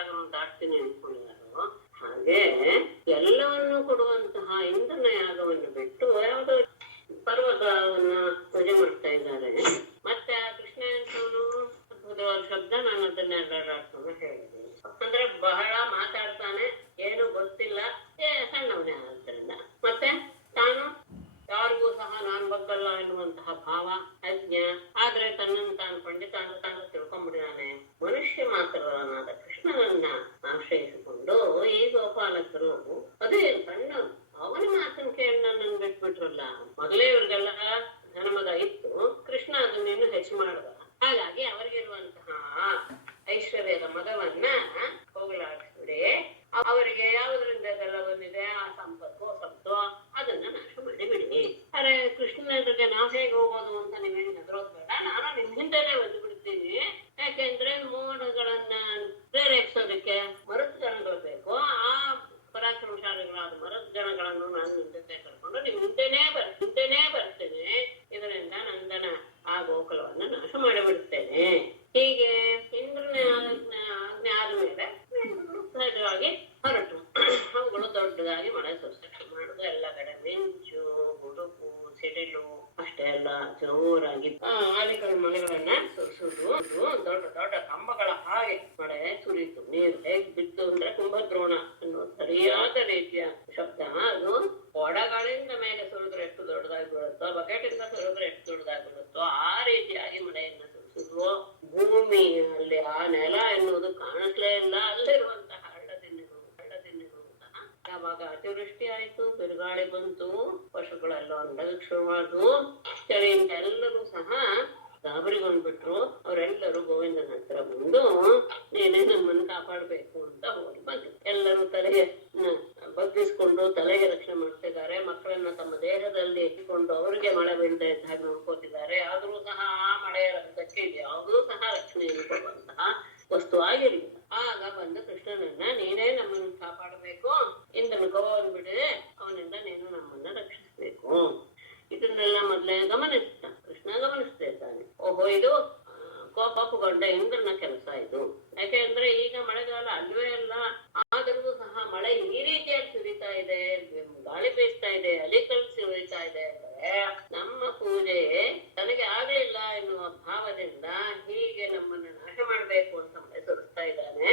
ಸಾಗರ ದಾಟ್ತೀನಿ ಅನ್ಕೊಂಡಿದ್ದಾರೋ ಹಾಗೆ ಎಲ್ಲವನ್ನೂ ಕೊಡುವಂತಹ ಇಂದ್ರನ ಯಾಗವನ್ನು ಬಿಟ್ಟು ಯಾವುದೋ ಪರ್ವತವನ್ನ ಪೂಜೆ ಮಾಡ್ತಾ ಇದ್ದಾರೆ. ಮತ್ತೆ ಆ ಕೃಷ್ಣ ಅಂತವನು ಅದ್ಭುತವಾದ ಶಬ್ದ, ನಾನು ಅದನ್ನೆಲ್ಲ ಹೇಳಿದ್ದೀನಿ. ಅಂದ್ರೆ ಬಹಳ ಮಾತಾಡ್ತಾನೆ, ಏನು ಗೊತ್ತಿಲ್ಲ, ಸಣ್ಣವನೇ ಆದ್ದರಿಂದ. ಮತ್ತೆ ತಾನು ಯಾರಿಗೂ ಸಹ ನಾನು ಬಗ್ಗಲ್ಲ ಎನ್ನುವಂತಹ ಭಾವ, ಅಜ್ಞ. ಆದ್ರೆ ತನ್ನನ್ನು ತಾನು ಪಂಡಿತ ಅಂತ ತಾನು ತಿಳ್ಕೊಂಡ್ಬಿಡಿದಾನೆ. ಮನುಷ್ಯ ಮಾತ್ರನಾದ ಕೃಷ್ಣನನ್ನ ಆಶ್ರಯಿಸಿಕೊಂಡು ಈ ಗೋಪಾಲಕರು ಅದೇ ಸಣ್ಣ ಅವನ ಮಾತನ್ನು ಕೇಳಿ ನನ್ನನ್ನು ಬಿಟ್ಬಿಟ್ರಲ್ಲ. ಮೊದಲೇ ಇವ್ರಿಗೆಲ್ಲ ಧನಮದ ಇತ್ತು, ಕೃಷ್ಣ ಅದನ್ನೇನು ಹೆಚ್ಚು ಮಾಡದ. ಹಾಗಾಗಿ ಅವರಿಗಿರುವಂತಹ ಐಶ್ವರ್ಯದ ಮದವನ್ನ ಹೋಗಲಾಡಿಸ್ಬಿಡಿ. ಅವರಿಗೆ ಯಾವುದರಿಂದ ಇದೆಲ್ಲ ಬಂದಿದೆ, ಆ ಸಂಪತ್ತು ಅದನ್ನ ನಾಶ ಮಾಡಿಬಿಡಿ. ಅರೆ ಕೃಷ್ಣನಿಗೆ ನಾವ್ ಹೇಗೆ ಹೋಗೋದು ಅಂತ ನೀವೇನು ಹೆದರೋದು ಬೇಡ, ನಾನು ನಿಮ್ ಹಿಂದೆನೆ ಬಂದು ಬಿಡ್ತೀನಿ. ಯಾಕೆಂದ್ರೆ ಮೋಡಗಳನ್ನ ಪ್ರೇರೇಪಿಸೋದಕ್ಕೆ ಮರದ ಜನಗಳು ಬೇಕು. ಆ ಪರಾಕ್ರಮಶಾಲಿಗಳಾದ ಮರದ ಜನಗಳನ್ನು ನಾನು ನಿಮ್ ಜೊತೆ ಕರ್ಕೊಂಡು ನಿಮ್ ಹಿಂದೆನೇ ಬರ್ತೇನೆ. ಇದರಿಂದ ನಂದನ ಆ ಗೋಕುಲವನ್ನ ನಾಶ ಮಾಡಿಬಿಡ್ತೇನೆ. ಹೀಗೆ ಇಂದ್ರನ ಆಜ್ಞೆ ಆದ್ಮೇಲೆ ಸಹಜವಾಗಿ ಹೊರಟು ಅವುಗಳು ದೊಡ್ಡದಾಗಿ ಮಳೆ ಸುರಿಸಕ್ಕೆ ಮಾಡುದು. ಎಲ್ಲ ಕಡೆ ಮಿಂಚು, ಗುಡುಗು, ಸಿಡಿಲು ಅಷ್ಟೇ ಎಲ್ಲ ಜೋರಾಗಿ ಆಲಿಕಲ್ ಮಳೆಗಳನ್ನ ಸುರಿಸುದು. ದೊಡ್ಡ ದೊಡ್ಡ ಕಂಬಗಳ ಹಾಗೆ ಮಳೆ ಸುರಿತು. ನೀರು ಹೇಗೆ ಬಿತ್ತು ಅಂದ್ರೆ ಕುಂಭದ್ರೋಣ ಅನ್ನೋ ಸರಿಯಾದ ರೀತಿಯ ಶಬ್ದ. ಅದು ಒಡಗಳಿಂದ ಮೇಲೆ ಸುರಿದ್ರೆ ಎಷ್ಟು ದೊಡ್ಡದಾಗಿ ಬೀಳುತ್ತೋ, ಬಕೆಟಿಂದ ಸುರಿದ್ರೆ ಎಷ್ಟು ದೊಡ್ಡದಾಗಿ ಬೀಳುತ್ತೋ ಆ ರೀತಿಯಾಗಿ ಮಳೆಯನ್ನ ಸುರಿಸುದು. ಭೂಮಿಯಲ್ಲಿ ಆ ನೆಲ ಎನ್ನುವುದು ಕಾಣಿಸ್ಲೇ ಇಲ್ಲ. ಅಲ್ಲಿರುವಂತಹ ಹಳ್ಳದಿನ್ನೆಗಳು ಯಾವಾಗ ಅತಿವೃಷ್ಟಿ ಆಯ್ತು, ಬಿರುಗಾಳಿ ಬಂತು, ಪಶುಗಳೆಲ್ಲ ಅಂದಕ್ಕೆ ಶುರುವಾದ್ವು. ಚಳಿಯಿಂದ ಎಲ್ಲರೂ ಸಹ ಗಾಬರಿಗೊಂಡ್ಬಿಟ್ರು. ಅವರೆಲ್ಲರೂ ಗೋವಿಂದನ ಹತ್ರ ಬಂದು ನೀನೇ ನಮ್ಮನ್ನು ಕಾಪಾಡ್ಬೇಕು ಅಂತ ಹೋಗಿ ಬಂದ್ರು. ಎಲ್ಲರೂ ತಲೆಗೆ ಬಗ್ಗಿಸ್ಕೊಂಡು ತಲೆಗೆ ರಕ್ಷಣೆ ಮಾಡ್ತಿದ್ದಾರೆ. ಮಕ್ಕಳನ್ನ ತಮ್ಮ ದೇಹದಲ್ಲಿ ಎತ್ತಿಕೊಂಡು ಅವರಿಗೆ ಮಳೆ ಬೀಳದೆ ಇದ್ದ ಹಾಗೆ ನೋಡ್ಕೋತಿದ್ದಾರೆ. ಆದ್ರೂ ಸಹ ಆ ಮಳೆಯ ರಕ್ತಕ್ಕೆ ಯಾವುದೂ ಸಹ ರಕ್ಷಣೆಯನ್ನು ಕೊಡುವಂತಹ ವಸ್ತು ಆಗಿರಲಿಲ್ಲ. ಆಗ ಬಂದು ಕೃಷ್ಣನನ್ನ ನೀನೇ ನಮ್ಮನ್ನು ಕಾಪಾಡಬೇಕು, ಇಂದ್ರನ ಗೋವನ್ನು ಬಿಡದೆ ಅವನಿಂದ ನೀನು ನಮ್ಮನ್ನ ರಕ್ಷಿಸ್ಬೇಕು. ಇದನ್ನೆಲ್ಲ ಮೊದಲೇ ಗಮನಿಸ್ತ ಕೃಷ್ಣ ಗಮನಿಸ್ತಾ ಇದ್ದಾನೆ. ಓಹೋ, ಇದು ಕೋಪಗೊಂಡ ಇಂದ್ರನ ಕೆಲಸ ಇದು. ಯಾಕೆಂದ್ರೆ ಈಗ ಮಳೆಗಾಲ ಅಲ್ವೇ ಅಲ್ಲ, ಆದರೂ ಸಹ ಮಳೆ ಈ ರೀತಿಯಾಗಿ ಸುರಿತಾ ಇದೆ, ಗಾಳಿ ಬೀಸ್ತಾ ಇದೆ, ಅಲಿಕಲ್ ಸುರಿತಾ ಇದೆ ಅಂದ್ರೆ ನಮ್ಮ ಪೂಜೆ ತನಗೆ ಆಗ್ಲಿಲ್ಲ ಎನ್ನುವ ಭಾವದಿಂದ ಹೀಗೆ ನಮ್ಮನ್ನ ನಾಶ ಮಾಡ್ಬೇಕು ಅಂತ ಮಳೆ ಸುರಿಸ್ತಾ ಇದ್ದಾನೆ.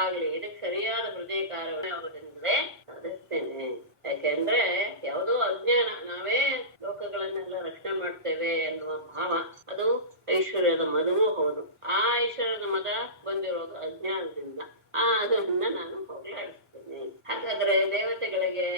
ಆಗ್ಲಿ ಇದಕ್ಕೆ ಸರಿಯಾದ ಪ್ರತೀಕಾರದಿಂದಲೇ ಸಾಧಿಸ್ತೇನೆ. ಯಾಕೆಂದ್ರೆ ಯಾವುದೋ ಅಜ್ಞಾನ, ನಾವೇ ಲೋಕಗಳನ್ನೆಲ್ಲ ರಕ್ಷಣೆ ಮಾಡ್ತೇವೆ ಎನ್ನುವ ಭಾವ, ಅದು ಐಶ್ವರ್ಯದ ಮದವೂ ಹೌದು. ಆ ಐಶ್ವರ್ಯದ ಮದ ಬಂದಿರೋದು ಅಜ್ಞಾನದಿಂದ. ಅದನ್ನ ನಾನು ಹೋಗಲಾಡಿಸ್ತೇನೆ. ಹಾಗಾದ್ರೆ ದೇವತೆಗಳಿಗೆ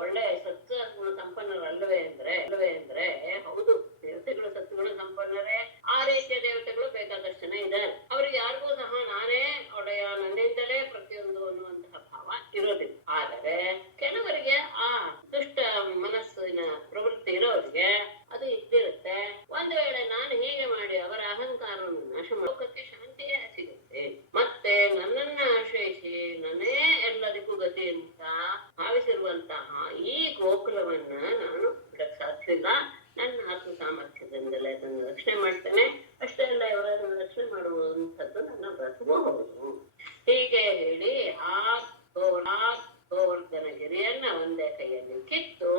ಒಳ್ಳೆ ಸತ್ವ ಸಂಪನ್ನರಲ್ಲವೇ ಅಂದ್ರೆ ಹೌದು, ದೇವತೆಗಳು ಸತ್ವಗುಣ ಸಂಪನ್ನರೇ. ಆ ರೀತಿಯ ದೇವತೆಗಳು ಬೇಕಾದಷ್ಟು ಜನ ಇದ್ದಾರೆ. ಅವ್ರಿಗೆ ಯಾರಿಗೂ ಸಹ ನಾನೇ ಒಡೆಯ, ನನ್ನಿಂದಲೇ ಪ್ರತಿಯೊಂದು ಅನ್ನುವಂತಹ ಭಾವ ಇರೋದಿಲ್ಲ. ಆದರೆ ಕೆಲವರಿಗೆ ಆ ದುಷ್ಟ ಮನಸ್ಸಿನ ಪ್ರವೃತ್ತಿ ಇರೋರಿಗೆ ಅದು ಇದ್ದಿರುತ್ತೆ. ಒಂದು ವೇಳೆ ನಾನು ಹೀಗೆ ಮಾಡಿ ಅವರ ಅಹಂಕಾರವನ್ನು ನಾಶ ಮಾಡೋಕೆ ಶಾಂತಿಯೇ ಸಿಗುತ್ತೆ. ಮತ್ತೆ ನನ್ನನ್ನ ಆಶ್ರಯಿಸಿ ನನ್ನೇ ಎಲ್ಲದಕ್ಕೂ ಗತಿ ಅಂತ ಭಾವಿಸಿರುವಂತಹ ಈ ಗೋಕುಲವನ್ನ ನಾನು ಬಿಡಕ್ ಸಾಧ್ಯವಿಲ್ಲ. ನನ್ನ ಆತ್ಮ ಸಾಮರ್ಥ್ಯದಿಂದಲೇ ಅದನ್ನು ರಕ್ಷಣೆ ಮಾಡ್ತೇನೆ. ಅಷ್ಟೇ ಅಲ್ಲ, ಇವರನ್ನು ರಕ್ಷಣೆ ಮಾಡುವಂಥದ್ದು ನನ್ನ ವ್ರತವೂ ಹೌದು. ಹೀಗೆ ಹೇಳಿ ಆ ಗೋವರ್ಧನಗಿರಿಯನ್ನ ಒಂದೇ ಕೈಯಲ್ಲಿ ಕಿತ್ತು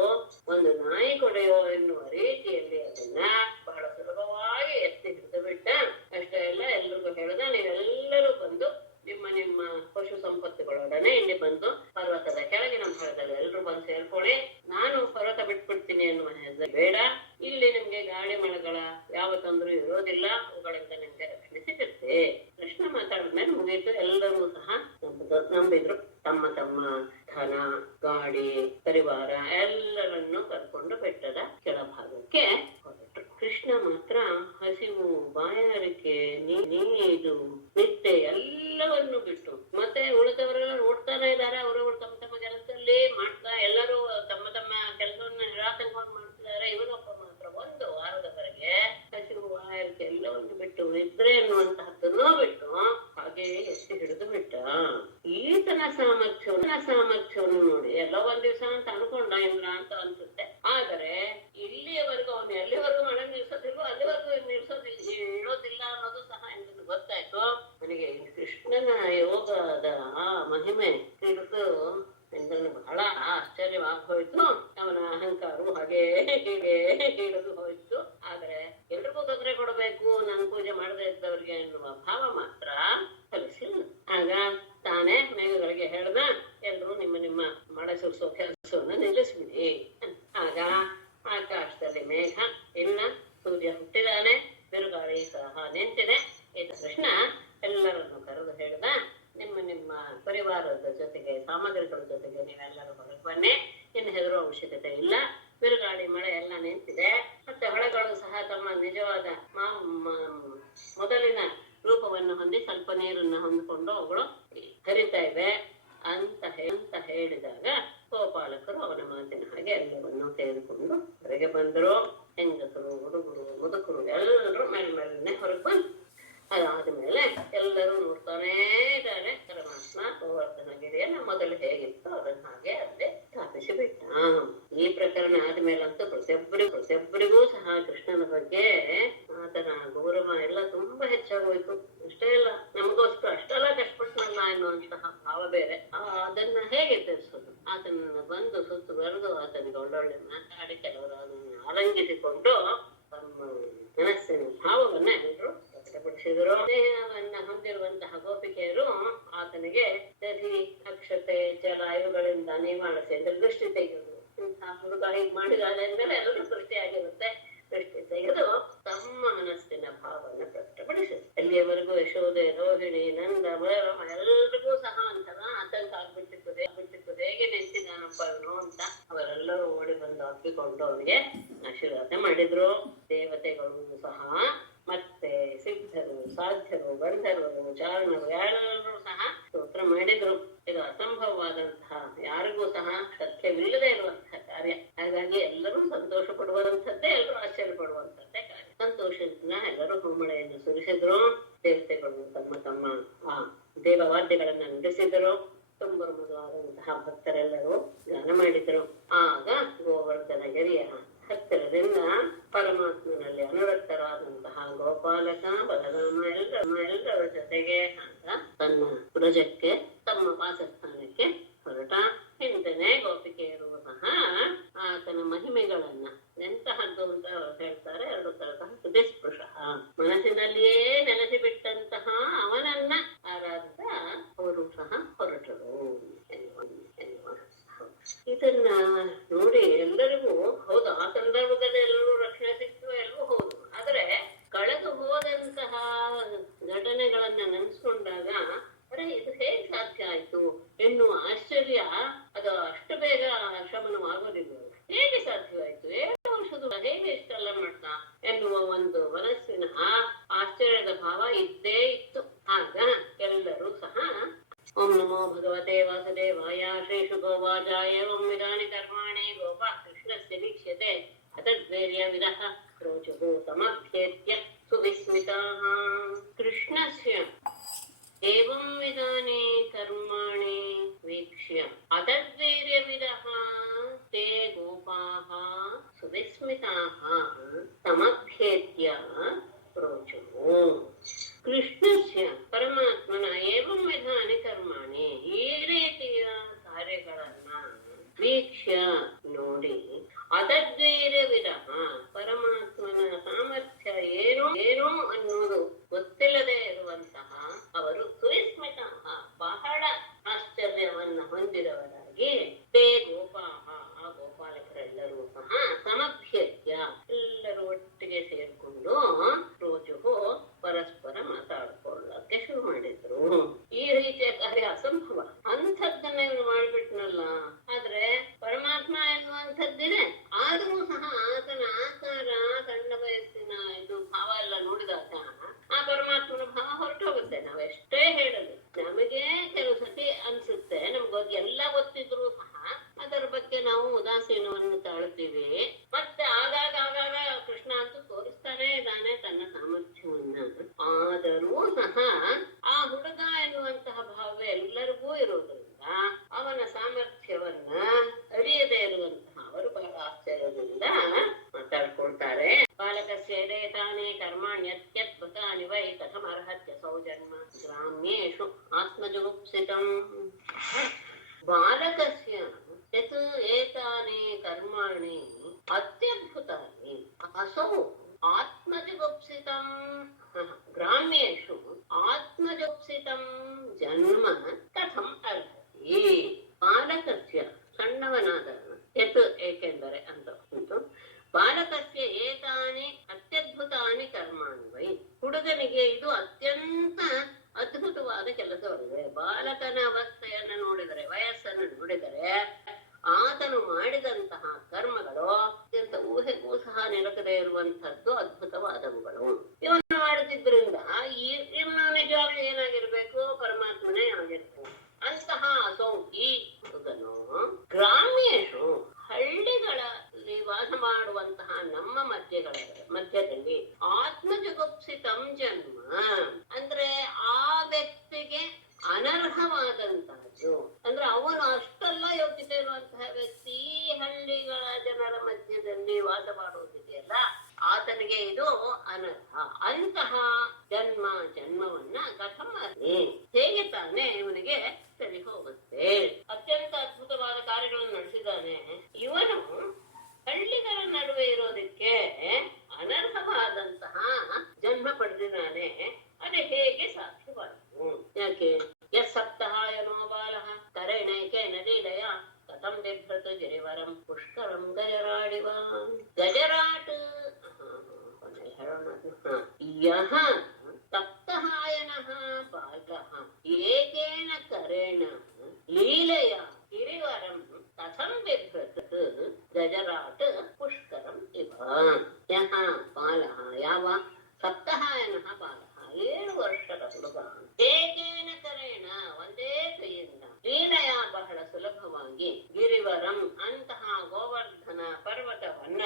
ಒಂದು ನಾಯಿ ಕೊಡೆಯೋ ಎನ್ನುವ ರೀತಿಯಲ್ಲಿ ಅದನ್ನ ಬಹಳ ಸುಲಭವಾಗಿ ಎತ್ತಿ ಹಿಡಿದು ಬಿಟ್ಟ. ಅಷ್ಟೇ ಅಲ್ಲ, ಎಲ್ರಿಗೂ ಹೇಳ್ದ, ನೀವೆಲ್ಲರೂ ಬಂದು ನಿಮ್ಮ ಪಶು ಸಂಪತ್ತುಗಳೊಡನೆ ಇಲ್ಲಿ ಬಂದು ಪರ್ವತದ ಕೆಳಗಿನ ಭಾಗದಲ್ಲಿ ಎಲ್ರು ಬಂದು ಸೇರ್ಕೊಳ್ಳಿ. ನಾನು ಪರ್ವತ ಬಿಟ್ಬಿಡ್ತೀನಿ ಎನ್ನುವ ಹೆಸರು ಬೇಡ. ಇಲ್ಲಿ ನಿಮ್ಗೆ ಗಾಳಿ ಮಳೆಗಳ ಯಾವ ತೊಂದರೆ ಇರೋದಿಲ್ಲ, ಅವುಗಳಿಂದ ನಿಮ್ಗೆ ರಕ್ಷಣೆ ಸಿಗುತ್ತೆ. ಕೃಷ್ಣ ಮಾತಾಡಿದ್ಮೇಲೆ ಮುಗೀತು. ಎಲ್ಲರೂ ಸಹ ನಂಬಿದ್ರು. ತಮ್ಮ ತಮ್ಮ ಧನ, ಗಾಡಿ, ಪರಿವಾರ ಎಲ್ಲರನ್ನು ಕರ್ಕೊಂಡು ಬೆಟ್ಟದ ಕೆಳಭಾಗಕ್ಕೆ ಹೊರಟರು. ಕೃಷ್ಣ ಮಾತ್ರ ಹಸಿವು, ಬಾಯಾರಿಕೆ, ನೀರು, ನಿದ್ದೆ ಎಲ್ಲವನ್ನು ಬಿಟ್ಟು, ಮತ್ತೆ ಉಳಿದವರೆಲ್ಲ ನೋಡ್ತಾನೆ ಇದ್ದಾರೆ. ಅವರು ತಮ್ಮ ತಮ್ಮ ಕೆಲಸದಲ್ಲಿ ಮಾಡ್ತಾ, ಎಲ್ಲರೂ ತಮ್ಮ ತಮ್ಮ ಕೆಲಸವನ್ನ ನಿರಾತಂಕವಾಗಿ ಮಾಡ್ತಿದ್ದಾರೆ. ಇವನೊಬ್ಬ ಮಾತ್ರ ಒಂದು ವಾರದವರೆಗೆ ಹಸಿವು, ಬಾಯಾರಿಕೆ ಎಲ್ಲವನ್ನು ಬಿಟ್ಟು, ನಿದ್ರೆ ಎನ್ನುವಂತಹದ್ದನ್ನೂ ಬಿಟ್ಟು ಹಾಗೆ ಎತ್ತಿ ಹಿಡಿದು ಬಿಟ್ಟ. ಈತನ ಸಾಮರ್ಥ್ಯವನ್ನು ನೋಡಿ ಎಲ್ಲೋ ಒಂದ್ ದಿವಸ ಅಂತ ಅನ್ಕೊಂಡ ಇಂದ್ರ ಅಂತ ಅನ್ಸುತ್ತೆ. ಆದರೆ ಇಲ್ಲಿಯವರೆಗೂ ಅವನು ಎಲ್ಲಿವರೆಗೂ ಮಳೆ ನಿಲ್ಸೋದಿಲ್ವೋ ಅಲ್ಲಿವರೆಗೂ ಇರೋದಿಲ್ಲ ಅನ್ನೋದು ಸಹ ಇಂದ್ರನಿಗೆ ಗೊತ್ತಾಯ್ತು. ನನಗೆ ಕೃಷ್ಣ ನನ್ನ ಯೋಗದ ಆ ಮಹಿಮೆ ತಿಳಿದು ಇಂದ್ರನಿಗೆ ಬಹಳ ಆಶ್ಚರ್ಯವಾಗೋಯ್ತು. ಅವನ ಅಹಂಕಾರವು ಹಾಗೆ ಹೀಗೆ ಹಿಡಿದು ಹೋಯ್ತು. ಆದ್ರೆ ಎಲ್ರಿಗೂ ತೊಂದರೆ ಕೊಡಬೇಕು, ನನ್ ಪೂಜೆ ಮಾಡದೇ ಇದ್ದವ್ರಿಗೆ ಎನ್ನುವ ಭಾವ ಮಾತ್ರ ಕಲಿಸಿಲ್ಲ. ಆಗ ತಾನೇ ಮೇಘಗಳಿಗೆ ಹೇಳ್ದ, ಎಲ್ರು ನಿಮ್ಮ ನಿಮ್ಮ ಮಳೆ ಸುರಿಸೋ ಕೆಲಸವನ್ನ ನಿಲ್ಲಿಸ್ಬಿಡಿ. ಆಗ ಆಕಾಶದಲ್ಲಿ ಮೇಘ ಇಲ್ಲ, ಸೂರ್ಯ ಹುಟ್ಟಿದಾನೆ, ಬಿರುಗಾಳಿ ಸಹ ನಿಂತಿದೆ. ಇದ್ದ ಕೃಷ್ಣ ಎಲ್ಲರನ್ನು ಕರೆದು ಹೇಳ್ದ, ನಿಮ್ಮ ನಿಮ್ಮ ಪರಿವಾರದ ಜೊತೆಗೆ ಸಾಮಗ್ರಿಗಳ ಜೊತೆಗೆ ನೀವೆಲ್ಲರೂ ಹೊರಗೆ ಬನ್ನಿ. ಇನ್ನು ಹೆದರುವ ಅವಶ್ಯಕತೆ ಇಲ್ಲ. ಬಿರುಗಾಳಿ ಮಳೆ ಎಲ್ಲ ನಿಂತಿದೆ. ಮತ್ತೆ ಹೊಳೆಗಳು ಸಹ ತಮ್ಮ ನಿಜವಾದ ಮೊದಲಿನ ರೂಪವನ್ನು ಹೊಂದಿ ಸ್ವಲ್ಪ ನೀರನ್ನ ಹೊಂದಿಕೊಂಡು ಅವುಗಳು ಹರಿತಾ ಇವೆ ಅಂತ ಹೇಳಿದಾಗ ಗೋಪಾಲಕರು ಅವನ ಮಾತಿನ ಹಾಗೆ ಎಲ್ಲವನ್ನು ತೆಗೆದುಕೊಂಡು ಹೊರಗೆ ಬಂದರು. ಹೆಂಗಸರು, ಹುಡುಗರು, ಮುದುಕರು ಎಲ್ಲರೂ ಮೇಲ್ಮೇಲೆ ಹೊರಗೆ ಬಂದ್ರು. ಅದಾದ್ಮೇಲೆ ಎಲ್ಲರೂ ನೋಡ್ತಾನೇ ಇದ್ದಾರೆ. ಪರಮಾತ್ಮ ಗೋವರ್ಧನಗಿರಿಯನ್ನ ಮೊದಲು ಹೇಗಿತ್ತು ಅದನ್ನ ಹಾಗೆ ಅಲ್ಲೇ ಸ್ಥಾಪಿಸಿ ಬಿಟ್ಟ. ಈ ಪ್ರಕರಣ ಆದ್ಮೇಲಂತೂ ಪ್ರತಿಯೊಬ್ಬರಿಗೂ ಸಹ ಕೃಷ್ಣನ ಬಗ್ಗೆ ಆತನ ಗೌರವ ಎಲ್ಲ ತುಂಬಾ ಹೆಚ್ಚಾಗೋಯ್ತು. ಅಷ್ಟೇ ಇಲ್ಲ, ನಮಗೋಸ್ಕರ ಅಷ್ಟೆಲ್ಲ ಕಷ್ಟಪಟ್ಟನಲ್ಲ ಎನ್ನುವಂತಹ ಭಾವ ಬೇರೆ. ಅದನ್ನ ಹೇಗೆ ತಿಳಿಸೋದು? ಆತನನ್ನ ಬಂದು ಸುತ್ತು ಬರೆದು ಆತನಿಗೆ ಒಳ್ಳೊಳ್ಳೆ ಮಾತಾಡಿ ಕೆಲವರು ಅದನ್ನ ಆಲಂಗಿಸಿಕೊಂಡು ತಮ್ಮ ಮನಸ್ಸಿನ ಭಾವವನ್ನ ಎಲ್ಲರೂ ವ್ಯಕ್ತಪಡಿಸಿದರು. ಸ್ನೇಹವನ್ನ ಹೊಂದಿರುವಂತಹ ಗೋಪಿಕೆಯರು ಆತನಿಗೆ ದಧಿ, ಅಕ್ಷತೆ, ಜಲ ಇವುಗಳಿಂದ ನಿವಾಳಿಸಿ ಅಂದ್ರೆ ದೃಷ್ಟಿ ತೆಗೆದು, ಇಂತಹ ಹುಡುಗ ಹೀಗೆ ಮಾಡಿದಾದ್ಮೇಲೆ ಎಲ್ಲರೂ ದೃಷ್ಟಿಯಾಗಿರುತ್ತೆ. ದೃಷ್ಟಿ ತೆಗೆದು ತಮ್ಮ ಮನಸ್ಸಿನ ಭಾವವನ್ನು ವ್ಯಕ್ತಪಡಿಸಿದ್ರು. ಎಲ್ಲಿಯವರೆಗೂ ಯಶೋದೆ, ರೋಹಿಣಿ, ನಂದ, ಬಲರಾಮ ಎಲ್ರಿಗೂ ಸಹ ಒಂಥರ ಆತಂಕ ಆಗ್ಬಿಟ್ಟಿತ್ತು. ಹೇಗೆ ನಿಂತಿದ್ದಾನಪ್ಪ ಇವನು ಅಂತ ಅವರೆಲ್ಲರೂ ಓಡಿ ಬಂದು ಅಪ್ಪಿಕೊಂಡು ಅವನಿಗೆ ಆಶೀರ್ವಾದ ಮಾಡಿದ್ರು. ದೇವತೆಗಳು ಸಹ ಮತ್ತೆ ಸಿದ್ಧರು, ಸಾಧ್ಯರು, ಗಂಧರ್ವರು, ಚಾರಣರು ಎಲ್ಲರೂ ಸಹ ಸ್ತೋತ್ರ ಮಾಡಿದ್ರು. ಇದು ಅಸಂಭವವಾದಂತಹ, ಯಾರಿಗೂ ಸಹ ಸತ್ಯವಿಲ್ಲದೆ ಇರುವಂತಹ ಕಾರ್ಯ. ಹಾಗಾಗಿ ಎಲ್ಲರೂ ಸಂತೋಷ ಪಡುವಂಥದ್ದೇ, ಎಲ್ಲರೂ ಆಶ್ಚರ್ಯ ಪಡುವಂಥದ್ದೇ ಕಾರ್ಯ. ಸಂತೋಷದಿಂದ ಎಲ್ಲರೂ ಹೂಮಳೆಯನ್ನು ಸುರಿಸಿದ್ರು. ದೇವತೆಗಳು ತಮ್ಮ ತಮ್ಮ ಆ ದೇವವಾದ್ಯಗಳನ್ನ ನುಡಿಸಿದರು. ತುಂಬರು ಮೊದಲಾದಂತಹ ಭಕ್ತರೆಲ್ಲರೂ ಗಾನ ಮಾಡಿದರು. ಆಗ ಗೋವರ್ಧನಗಿರಿಯ ಹತ್ತಿರದಿಂದ ಪರಮಾತ್ಮನಲ್ಲಿ ಅನುರಕ್ತರಾದಂತಹ ಗೋಪಾಲಕ, ಬಲರಾಮ ಎಲ್ಲರ ಜೊತೆಗೆ ತನ್ನ ವ್ರಜಕ್ಕೆ, ತಮ್ಮ ವಾಸಸ್ಥಾನಕ್ಕೆ ಹೊರಟ. ಹಿಂದನೆ ಗೋಪಿಕೆಯರು ಸಹ ಆತನ ಮಹಿಮೆಗಳನ್ನ ಎಂತಹದ್ದು ಅಂತ ಹೇಳ್ತಾರೆ. ಎರಡು ತರಹ ಹೃದಯಸ್ಪೃಶ, ಮನಸ್ಸಿನಲ್ಲಿಯೇ ನೆಲೆಸಿ ಬಿಟ್ಟಂತಹ ಅವನನ್ನ ಆರಾಧಿಸ ಅವರು ಸಹ ಹೊರಟರು ಇದನ್ನ ನೋಡಿ ಎಲ್ಲರಿಗೂ ಹೌದು, ಆ ಸಂದರ್ಭದಲ್ಲಿ ಎಲ್ಲರೂ ರಕ್ಷಣೆ ಸಿಕ್ತು, ಎಲ್ಲವೂ ಹೌದು. ಆದ್ರೆ ಕಳೆದು ಹೋದಂತಹ ಘಟನೆಗಳನ್ನ ನೆನೆಸ್ಕೊಂಡಾಗ ಅರೆ ಇದು ಹೇಗೆ ಸಾಧ್ಯ ಆಯ್ತು ಎನ್ನುವ ಆಶ್ಚರ್ಯ, ಅದು ಅಷ್ಟು ಬೇಗ ಶಮನವಾಗೋದಿಲ್ಲ. ಹೇಗೆ ಸಾಧ್ಯವಾಯ್ತು, 7 ವರ್ಷದ ಹೇಗೆ ಇಷ್ಟೆಲ್ಲ ಮಾಡ್ತಾ ಎನ್ನುವ ಒಂದು ಮನಸ್ಸಿನ ಆಶ್ಚರ್ಯದ ಭಾವ ಇದ್ದೇ ಇತ್ತು. ಆಗ ಎಲ್ಲರೂ ಸಹ ಓಂ ನಮೋ ಭಗವತೆ ವಾಸುದೇವಾಯ ಶ್ರೀ ಶುಭೋವಾಚಾಯ ಓಂ ವಿಧಾನಿ ಕರ್ಮಾಣಿ ಗೋಪಾ ಕೃಷ್ಣಸ್ಯ ವೀಕ್ಷ್ಯತೆ ಅತದ್ವೀರ್ಯ ವಿದಃ ರೋಚುಃ ಸಮಭ್ಯೇತ್ಯ ಸುವಿಸ್ಮಿತಾಃ. ಕೃಷ್ಣಸ್ಯ ಏವಂ ವಿಧಾನಿ ಕರ್ಮಾಣಿ ವೀಕ್ಷ್ಯ ಅತದ್ವೀರ್ಯ ವಿದಃ ತೇ ಗೋಪಾಃ ಸುವಿಸ್ಮಿತಾಃ ಸಮಭ್ಯೇತ್ಯ ರೋಚುಃ. ಕೃಷ್ಣಸ್ಯ ಪರಮಾತ್ಮನ ಏವಂ ವಿಧಾನಿ ಕರ್ಮಾಣಿ, ಈ ರೀತಿಯ ಕಾರ್ಯಗಳನ್ನ ವೀಕ್ಷ್ಯ ನೋಡಿ, ಅದದ್ವೀರ್ಯ ವಿರಹ ಪರಮಾತ್ಮನ ಸಾಮರ್ಥ್ಯ ಏನು ಅನ್ನೋದು ಗೊತ್ತಿಲ್ಲದೆ ಇರುವಂತಹ ಅವರು ಸುವಿಸ್ಮಿತ ಬಹಳ ಆಶ್ಚರ್ಯವನ್ನ ಹೊಂದಿದವರಾಗಿ ತೇ ಗೋಪಾಹ ಆ ಗೋಪಾಲಕರೆಲ್ಲರೂ ಸಹ ಸಮಭ್ಯತ್ಯ ಎಲ್ಲರೂ ಒಟ್ಟಿಗೆ ಸೇರ್ಕೊಂಡು ರೋಜುಹು ಪರಸ್ಪರ ಮಾತಾಡ್ಕೊಳ್ಳಕ್ಕೆ ಶುರು ಮಾಡಿದ್ರು. ಈ ರೀತಿಯ ಕಾರ್ಯ ಅಸಂಭವ, ಅಂಥದ್ದನ್ನ ಇವ್ರು ಮಾಡ್ಬಿಟ್ನಲ್ಲ. ಆದ್ರೆ ಪರಮಾತ್ಮ ಎನ್ನುವಂಥದ್ದಿದೆ, ಆದ್ರೂ ಸಹ ಆತನ ಆಕಾರ, ಸಣ್ಣ ವಯಸ್ಸಿನ ಇದು ಭಾವ ಎಲ್ಲ ನೋಡಿದಾಗ ಆ ಪರಮಾತ್ಮನ ಭಾವ ಹೊರಟೋಗುತ್ತೆ. ನಾವೆಷ್ಟೇ ಹೇಳಲು ನಮಗೆ ಕೆಲವು ಸತಿ ಅನ್ಸುತ್ತೆ, ನಮ್ಗೆ ಎಲ್ಲ ಗೊತ್ತಿದ್ರು ಸಹ ಅದರ ಬಗ್ಗೆ ನಾವು ಉದಾಸೀನವನ್ನು ತಾಳ್ತೀವಿ. ಮತ್ತೆ ಆಗಾಗ ಕೃಷ್ಣ ಅಂತೂ ತೋರಿಸ್ತಾನೆ ಇದ್ದಾನೆ ತನ್ನ ಸಾಮರ್ಥ್ಯವನ್ನ. ಆದರೂ ಸಹ ಆ ಹುಡುಗ ಎನ್ನುವಂತಹ ಭಾವ ಎಲ್ಲರಿಗೂ ಇರೋದ್ರಿಂದ ಅವನ ಸಾಮರ್ಥ್ಯವನ್ನ ಅರಿಯದೇ ಇರುವಂತಹ ಅವರು ಬಹಳ ಆಶ್ಚರ್ಯದಿಂದ ಮಾತಾಡ್ಕೊಳ್ತಾರೆ. ಬಾಲಕಸ್ಯ ಯದೇತಾನಿ ಕರ್ಮಾಣ್ಯತ್ಯದ್ಭುತಾನಿ कर्माणि वै कथमर्हत्यसौ जन्म ग्राम्येषु आत्मजुगुप्सितम् बालकस्य यत् एतानि कर्माणि अत्यद्भुतानि असौ आत्मजुगुप्सितं ग्राम्येषु आत्मजुगुप्सितं जन्म कथम् अर्हति बालकस्य ಸಣ್ಣವನಾದ ಯತ್ ಏಕೆಂದರೆ ಅಂತ ಉಂಟು ಬಾಲಕಸ್ಯ ಏತಾನಿ ಅತ್ಯದ್ಭುತಾನಿ ಕರ್ಮಾಣಿ ವೈ ಹುಡುಗನಿಗೆ ಇದು ಅತ್ಯಂತ ಅದ್ಭುತವಾದ ಕೆಲಸವಾಗಿದೆ. ಬಾಲಕನ ಅವಸ್ಥೆಯನ್ನು ನೋಡಿದರೆ ವಯಸ್ಸನ್ನು ನೋಡಿದರೆ ಆತನು ಮಾಡಿದಂತಹ ಕರ್ಮಗಳು ಅತ್ಯಂತ ಊಹೆಗೂ ಸಹ ನಿರಕದೇ ಇರುವಂತಹದ್ದು ಅದ್ಭುತವಾದವುಗಳು. ಇವನು ಮಾಡುತ್ತಿದ್ರಿಂದ ಇನ್ನು ನಿಜವಾಗ್ಲೂ ಏನಾಗಿರ್ಬೇಕು, ಪರಮಾತ್ಮನೇ ಆಗಿರ್ಬೇಕು. ಅಂತಹ ಅಸೌ ಈ ಹುಡುಗನು ಗ್ರಾಮ್ಯೇಶು ಹಳ್ಳಿಗಳಲ್ಲಿ ವಾಸ ಮಾಡುವಂತಹ ನಮ್ಮ ಮಧ್ಯದಲ್ಲಿ ಆತ್ಮಜುಗುಪ್ಸಿತಂ ಜನ್ಮ ಅಂದ್ರೆ ಆ ವ್ಯಕ್ತಿಗೆ ಅನರ್ಹವಾದಂತಹದ್ದು ಅಂದ್ರೆ ಅವನು ಅಷ್ಟೆಲ್ಲ ಯೋಗ್ಯತೆ ಇರುವಂತಹ ವ್ಯಕ್ತಿ ಹಳ್ಳಿಗಳ ಜನರ ಮಧ್ಯದಲ್ಲಿ ವಾಸ ಮಾಡುವುದಿದೆಯಲ್ಲ, ಆತನಿಗೆ ಇದು ಅನರ್ಹ. ಅಂತಹ ಜನ್ಮವನ್ನ ಕಥಮಿ ಹೇಗೆ ತಾನೇ ಇವನಿಗೆ ಸರಿ ಹೋಗುತ್ತೆ. ಅತ್ಯಂತ ಅದ್ಭುತವಾದ ಕಾರ್ಯಗಳನ್ನು ನಡೆಸಿದ್ದಾನೆ. ಇವನು ಹಳ್ಳಿಗಳ ನಡುವೆ ಇರೋದಕ್ಕೆ ಅನರ್ಹವಾದಂತಹ ಜನ್ಮ ಪಡೆದಿದ್ದಾನೆ. ಅದೇ ಹೇಗೆ ಸಾಧ್ಯವಾಯಿತು? ಯಾಕೆ ಸಪ್ತಹಾಯನೋ ಬಾಲಃ ಕರೇಣೈಕೆ ನದೀಲಯ ಕಥಂ ಬಿಭ್ರತ ಗಿರಿವರಂ ಪುಷ್ಕರಂ ಗಜರಾಡಿವ ಗಜರಾಟ್ ಯಹ ಸಪ್ತಹಾಯನಃ ಬಾಲಃ ಏಕೇನ ಕರೇಣ ಲೀಲಯ ಗಿರಿವರಂ ಕಥಂ ಬಿಭ್ರತ ಗಜರಾಟ್ ಪುಷ್ಕರಂ ಇವ. ಯಹ ಬಾಲಃ ಯಾವ ಸಪ್ತಹಾಯನಃ ಬಾಲಃ 7 ವರ್ಷದ ಹುಡುಗ ಏಕೇನ ಕರೇಣ ಒಂದೇ ಕೈಯಿಂದ ಲೀಲಯ ಬಹಳ ಸುಲಭವಾಗಿ ಗಿರಿವರಂ ಅಂತಹ ಗೋವರ್ಧನ ಪರ್ವತವನ್ನ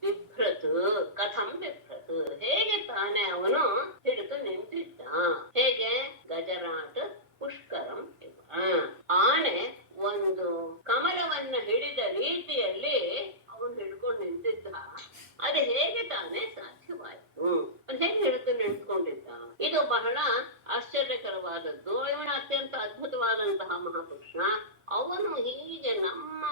ಬಿಭ್ರತು ಕಥಂ ಬಿಭ್ರತು ಹೇಗೆ ತಾನೇ ಅವನು ಹಿಡಿದು ನಿಂತಿದ್ದ. ಹೇಗೆ ಗಜರಾಟ್ ಪುಷ್ಕರಂ ಆನೆ ಒಂದು ಕಮಲವನ್ನ ಹಿಡಿದ ರೀತಿಯಲ್ಲಿ ಅವನು ಹಿಡ್ಕೊಂಡು ನಿಂತಿದ್ದ. ಅದು ಹೇಗೆ ತಾನೇ ಸಾಧ್ಯವಾಯಿತು? ಅದು ಹೇಗೆ ಹಿಡಿದು ನಿಂತ್ಕೊಂಡಿದ್ದ? ಇದು ಬಹಳ ಆಶ್ಚರ್ಯಕರವಾದದ್ದು. ಇವನ ಅತ್ಯಂತ ಅದ್ಭುತವಾದಂತಹ ಮಹಾಪುರುಷ. ಅವನು ಹೀಗೆ ನಮ್ಮ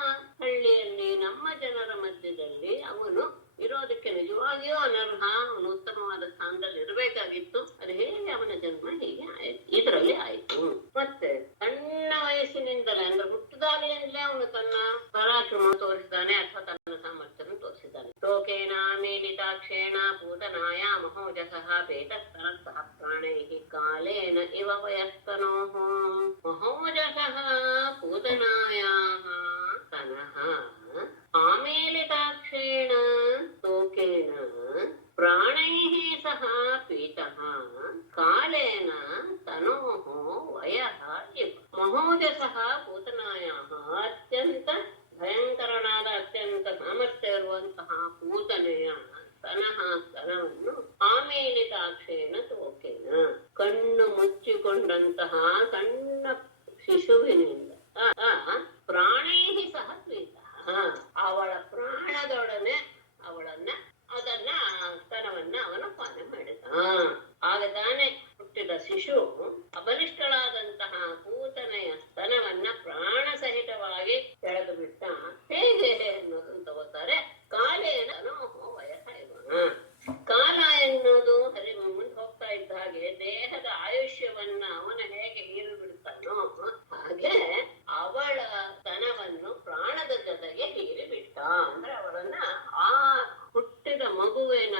ಹಳ್ಳಿಯಲ್ಲಿ ನಮ್ಮ ಜನರ ಮಧ್ಯದಲ್ಲಿ ಅವನು ಇರೋದಕ್ಕೆ ನಿಜವಾಗಿಯೂ ಅನರ್ಹ. ಅವನು ಉತ್ತಮವಾದ ಸ್ಥಾನದಲ್ಲಿ ಇರಬೇಕಾಗಿತ್ತು. ಅದು ಹೇಗೆ ಅವನ ಜನ್ಮ ಹೀಗೆ ಆಯ್ತು, ಇದರಲ್ಲಿ ಆಯ್ತು. ಮತ್ತೆ ಸಣ್ಣ ವಯಸ್ಸಿನಿಂದಲೇ ಅಂದ್ರೆ ಹುಟ್ಟಿದಾಗಲಿಂದಲೇ ಅವನು ತನ್ನ ಪರಾಕ್ರಮ ತೋರಿಸಿದ್ದಾನೆ ಅಥವಾ ತನ್ನ ಸಾಮರ್ಥ್ಯವನ್ನು ತೋರಿಸಿದ್ದಾನೆ. ಲೋಕೇನ ಮೇಲಿತಾಕ್ಷೇಣ ಪೂತನಾಯ ಮಹೋಜಸಃ ಬೇತಸ್ತರಸ್ತಃ ಪ್ರಾಣೈಃ ಕಾಲೇನ ಇವ ವಯಸ್ತನೋಃ ಮಹೋಜಸಃ ಪೂತನಾಯಾಃ ತನಃ ಆಮೇಲಿತಾಕ್ಷೇಣ ಲೋಕೇನ ಪ್ರಾಣೈಃ ಸಹ ಪೀತಃ ಕಾಲೇನ ತನೋಃ ವಯಃ ಇವ. ಮಹೋಜಸಃ ಪೂತನಾಯಾಃ ಅತ್ಯಂತ ಭಯಂಕರನಾದ ಅತ್ಯಂತ ಸಾಮರ್ಥ್ಯ ಇರುವಂತಹ ಪೂತನೆಯ ಸ್ತನವನ್ನು ಆಮೇಲಿತಾಕ್ಷೇಣ ತೋಕೇನ ಕಣ್ಣು ಮುಚ್ಚಿಕೊಂಡಂತಹ ಸಣ್ಣ ಶಿಶುವಿನಿಂದ ಪ್ರಾಣೈಹಿ ಸಹ ಪೀತ ಅವಳ ಪ್ರಾಣದೊಡನೆ ಅದನ್ನ ಸ್ತನವನ್ನ ಅವನ ಪಾನ ಮಾಡಿದ. ಆಗ ತಾನೇ ಹುಟ್ಟಿದ ಶಿಶು ಅಬಲಿಷ್ಠಳಾದಂತಹ ಪೂತನೆಯ ಸ್ತನವನ್ನ ಪ್ರಾಣ ಸಹಿತವಾಗಿ ಎಳೆದು ಬಿಟ್ಟ. ಹೇಗೆ ಅನ್ನೋದನ್ನು ತಗೋತಾರೆ. ಕಾಲೇನ ಅನೋಹೋ ವಯಸ್ಸ ಇವ. ಕಾಲ ಎನ್ನುವುದು ಮುಂದೆ ಹೋಗ್ತಾ ಇದ್ದ ಹಾಗೆ ದೇಹದ ಆಯುಷ್ಯವನ್ನ ಅವನ ಹೇಗೆ ಹೀರು ಬಿಡ್ತಾನೋ ಹಾಗೆ ಅವಳ ಸ್ತನವನ್ನು ಪ್ರಾಣದ ಜೊತೆಗೆ ಹೀರಿ ಬಿಟ್ಟ. ಅಂದ್ರೆ ಅವಳನ್ನ ಆ ಹುಟ್ಟಿದ ಮಗುವಿನ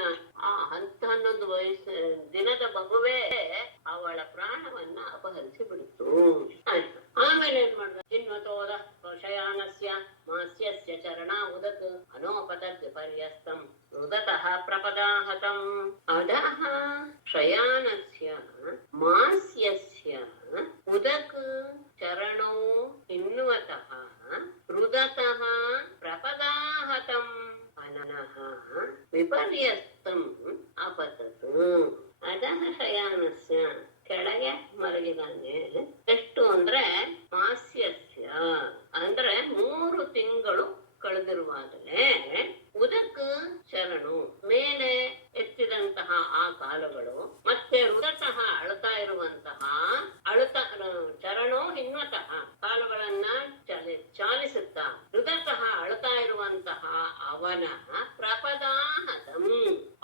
ಆ 11 ವಯಸ್ಸು ದಿನದ ಮಗುವೇ ಅವಳ ಪ್ರಾಣವನ್ನ ಅಪಹರಿಸಿ ಬಿಡಿತು. ಆಯ್ತು. ಆಮೇಲೆ ಏನ್ ಮಾಡ್ದ? ಹಿನ್ವತೋದ ಶಯಾನಸ್ಯ ಮಾಸ್ಯಸ್ಯ ಚರಣ ಉದಕ್ ಅನೋಪತದ್ ಪರ್ಯಸ್ತಂ ಹೃದತಃ ಪ್ರಪದಾಹತಂ ಅಧಃ ಶಯಾನಸ್ಯ ಮಾಸ್ಯಸ್ಯ ಉದಕ್ ಚರಣೌ ಹಿನ್ವತಃ ಹೃದತಃ ಪ್ರಪದಾಹತಂ ಅನನಃ ವಿಪರ್ಯಸ್ತಂ ಅಪತತ್. ಅಧಃ ಶಯಾನಸ್ಯ ಕೆಳಗೆ ಮಲಗಿದಾನೆ. ಎಷ್ಟು ಅಂದ್ರೆ ಮಾಸ್ಯಸ್ಯ ಅಂದ್ರೆ 3 ತಿಂಗಳು ಕಳೆದಿರುವಾಗಲೇ ಉದಕ್ ಚರಣು ಮೇಲೆ ಎತ್ತಿದಂತಹ ಆ ಕಾಲುಗಳು ಮತ್ತು ಮತ್ತೆ ರುದತಃ ಅಳುತ್ತಾ ಇರುವಂತಹ ಚರಣೋ ಹಿನ್ವತಃ ಕಾಲುಗಳನ್ನ ಚಾಲಿಸುತ್ತಾ ರುದತಃ ಅಳುತ್ತಾ ಇರುವಂತಹ ಅವನ ಪ್ರಪದಾಹತಂ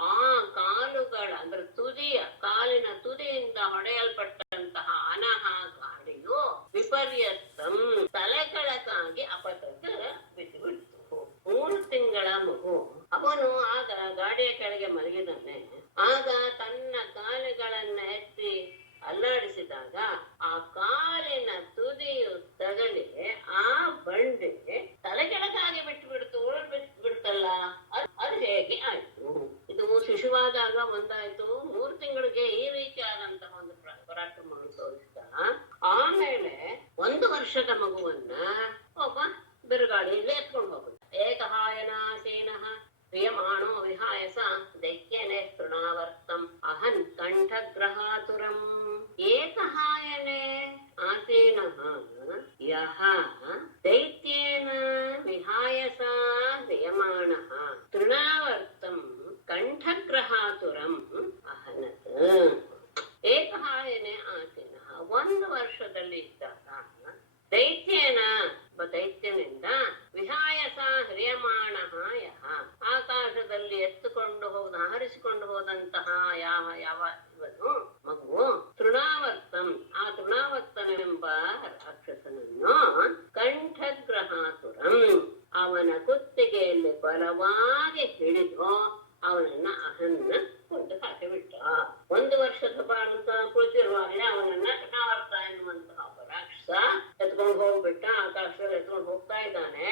ಆ ಕಾಲುಗಳ ಅಂದ್ರೆ ಕಾಲಿನ ತುದಿಯಿಂದ ಹೊಡೆಯಲ್ಪಟ್ಟಂತಹ ಅನಹ ಗಾಡಿಯು ವಿಪರ್ಯಸ್ತಂ ತಲೆಕೆಳಕಾಗಿ ಅಪತಕ್ಕ ಬಿದ್ದು ಬಿಡ್ತು. 3 ತಿಂಗಳ ಮಗು. ಅವನು ಆಗ ಗಾಡಿಯ ಕೆಳಗೆ ಮಲಗಿದಾನೆ. ಆಗ ತನ್ನ ಕಾಲುಗಳನ್ನ ಎತ್ತಿ ಅಲ್ಲಾಡಿಸಿದಾಗ ಆ ಕಾಲಿನ ತುದಿಯು ತಗಲಿ ಆ ಬಂಡೆ ತಲೆಕೆಳಕಾಗಿ ಬಿಟ್ಟು ಬಿಡ್ತು, ಬಿಡ್ತಲ್ಲ. ಅದು ಹೇಗೆ ಆಯ್ತು? ಇದು ಶಿಶುವಾದಾಗ ಒಂದಾಯ್ತು, 3 ತಿಂಗಳಿಗೆ ಈ ರೀತಿಯಾದಂತಹ ಒಂದು ಪರಾಕ್ರಮವನ್ನು ತೋರಿಸ್ತಾ ಆಮೇಲೆ 1 ವರ್ಷದ ಮಗುವನ್ನ ಒಬ್ಬ ಬಿರುಗಾಳಿಯಲ್ಲಿ ಎತ್ಕೊಂಡು ಹೋಗುದು. ಏಕಹಾಯನಾಸೀನಃ ಪ್ರಿಯಮಾಣೋ ವಿಹಾಯಸ ದೈತ್ಯನೆ ತೃಣಾವರ್ತಂ ಅಹನ್ ಕಂಠಗ್ರಹಾತುರಂ. ಏಕಹಾಯನೆ ಆಸೀನಃ ಯಃ ದೈತ್ಯೇನ ವಿಹಾಯಸ ಪ್ರಿಯಮಾಣಃ ತೃಣಾವರ್ತಂ ಕಂಠಗ್ರಹಾತುರಂ ಅಹನತ್. ಏಕಹಾಯನೆ ಆಸೀನಃ 1 ವರ್ಷದಲ್ಲಿ ಇದ್ದಾಗ ದೈತ್ಯನಿಂದ ವಿಹಾಯಸ ಹ್ರಿಯಮಾಣ ಯಹ ಆಕಾಶದಲ್ಲಿ ಹಾರಿಸಿಕೊಂಡು ಹೋದಂತಹ ಯಾವ ಇವನು ಮಗು ತೃಣಾವರ್ತಂ ಆ ತೃಣಾವರ್ತನೆಂಬ ರಾಕ್ಷಸನನ್ನು ಕಂಠಗ್ರಹಾತುರಂ ಅವನ ಕುತ್ತಿಗೆಯಲ್ಲಿ ಬಲವಾಗಿ ಹಿಡಿದು ಅವನನ್ನ ಅಹನ್ನ ಕೊಂಡು ಹಾಕಿಬಿಟ್ಟ. 1 ವರ್ಷದ ಬಾಳಂತ ಕುಳಿತಿರುವಾಗಲೇ ಅವನನ್ನ ತೃಣಾವರ್ತ ಎನ್ನುವಂತಹ ರಾಕ್ಷಸ ಎತ್ಕೊಂಡು ಹೋಗ್ಬಿಟ್ಟ. ಆಕಾಶದಲ್ಲಿ ಎತ್ಕೊಂಡು ಹೋಗ್ತಾ ಇದ್ದಾನೆ.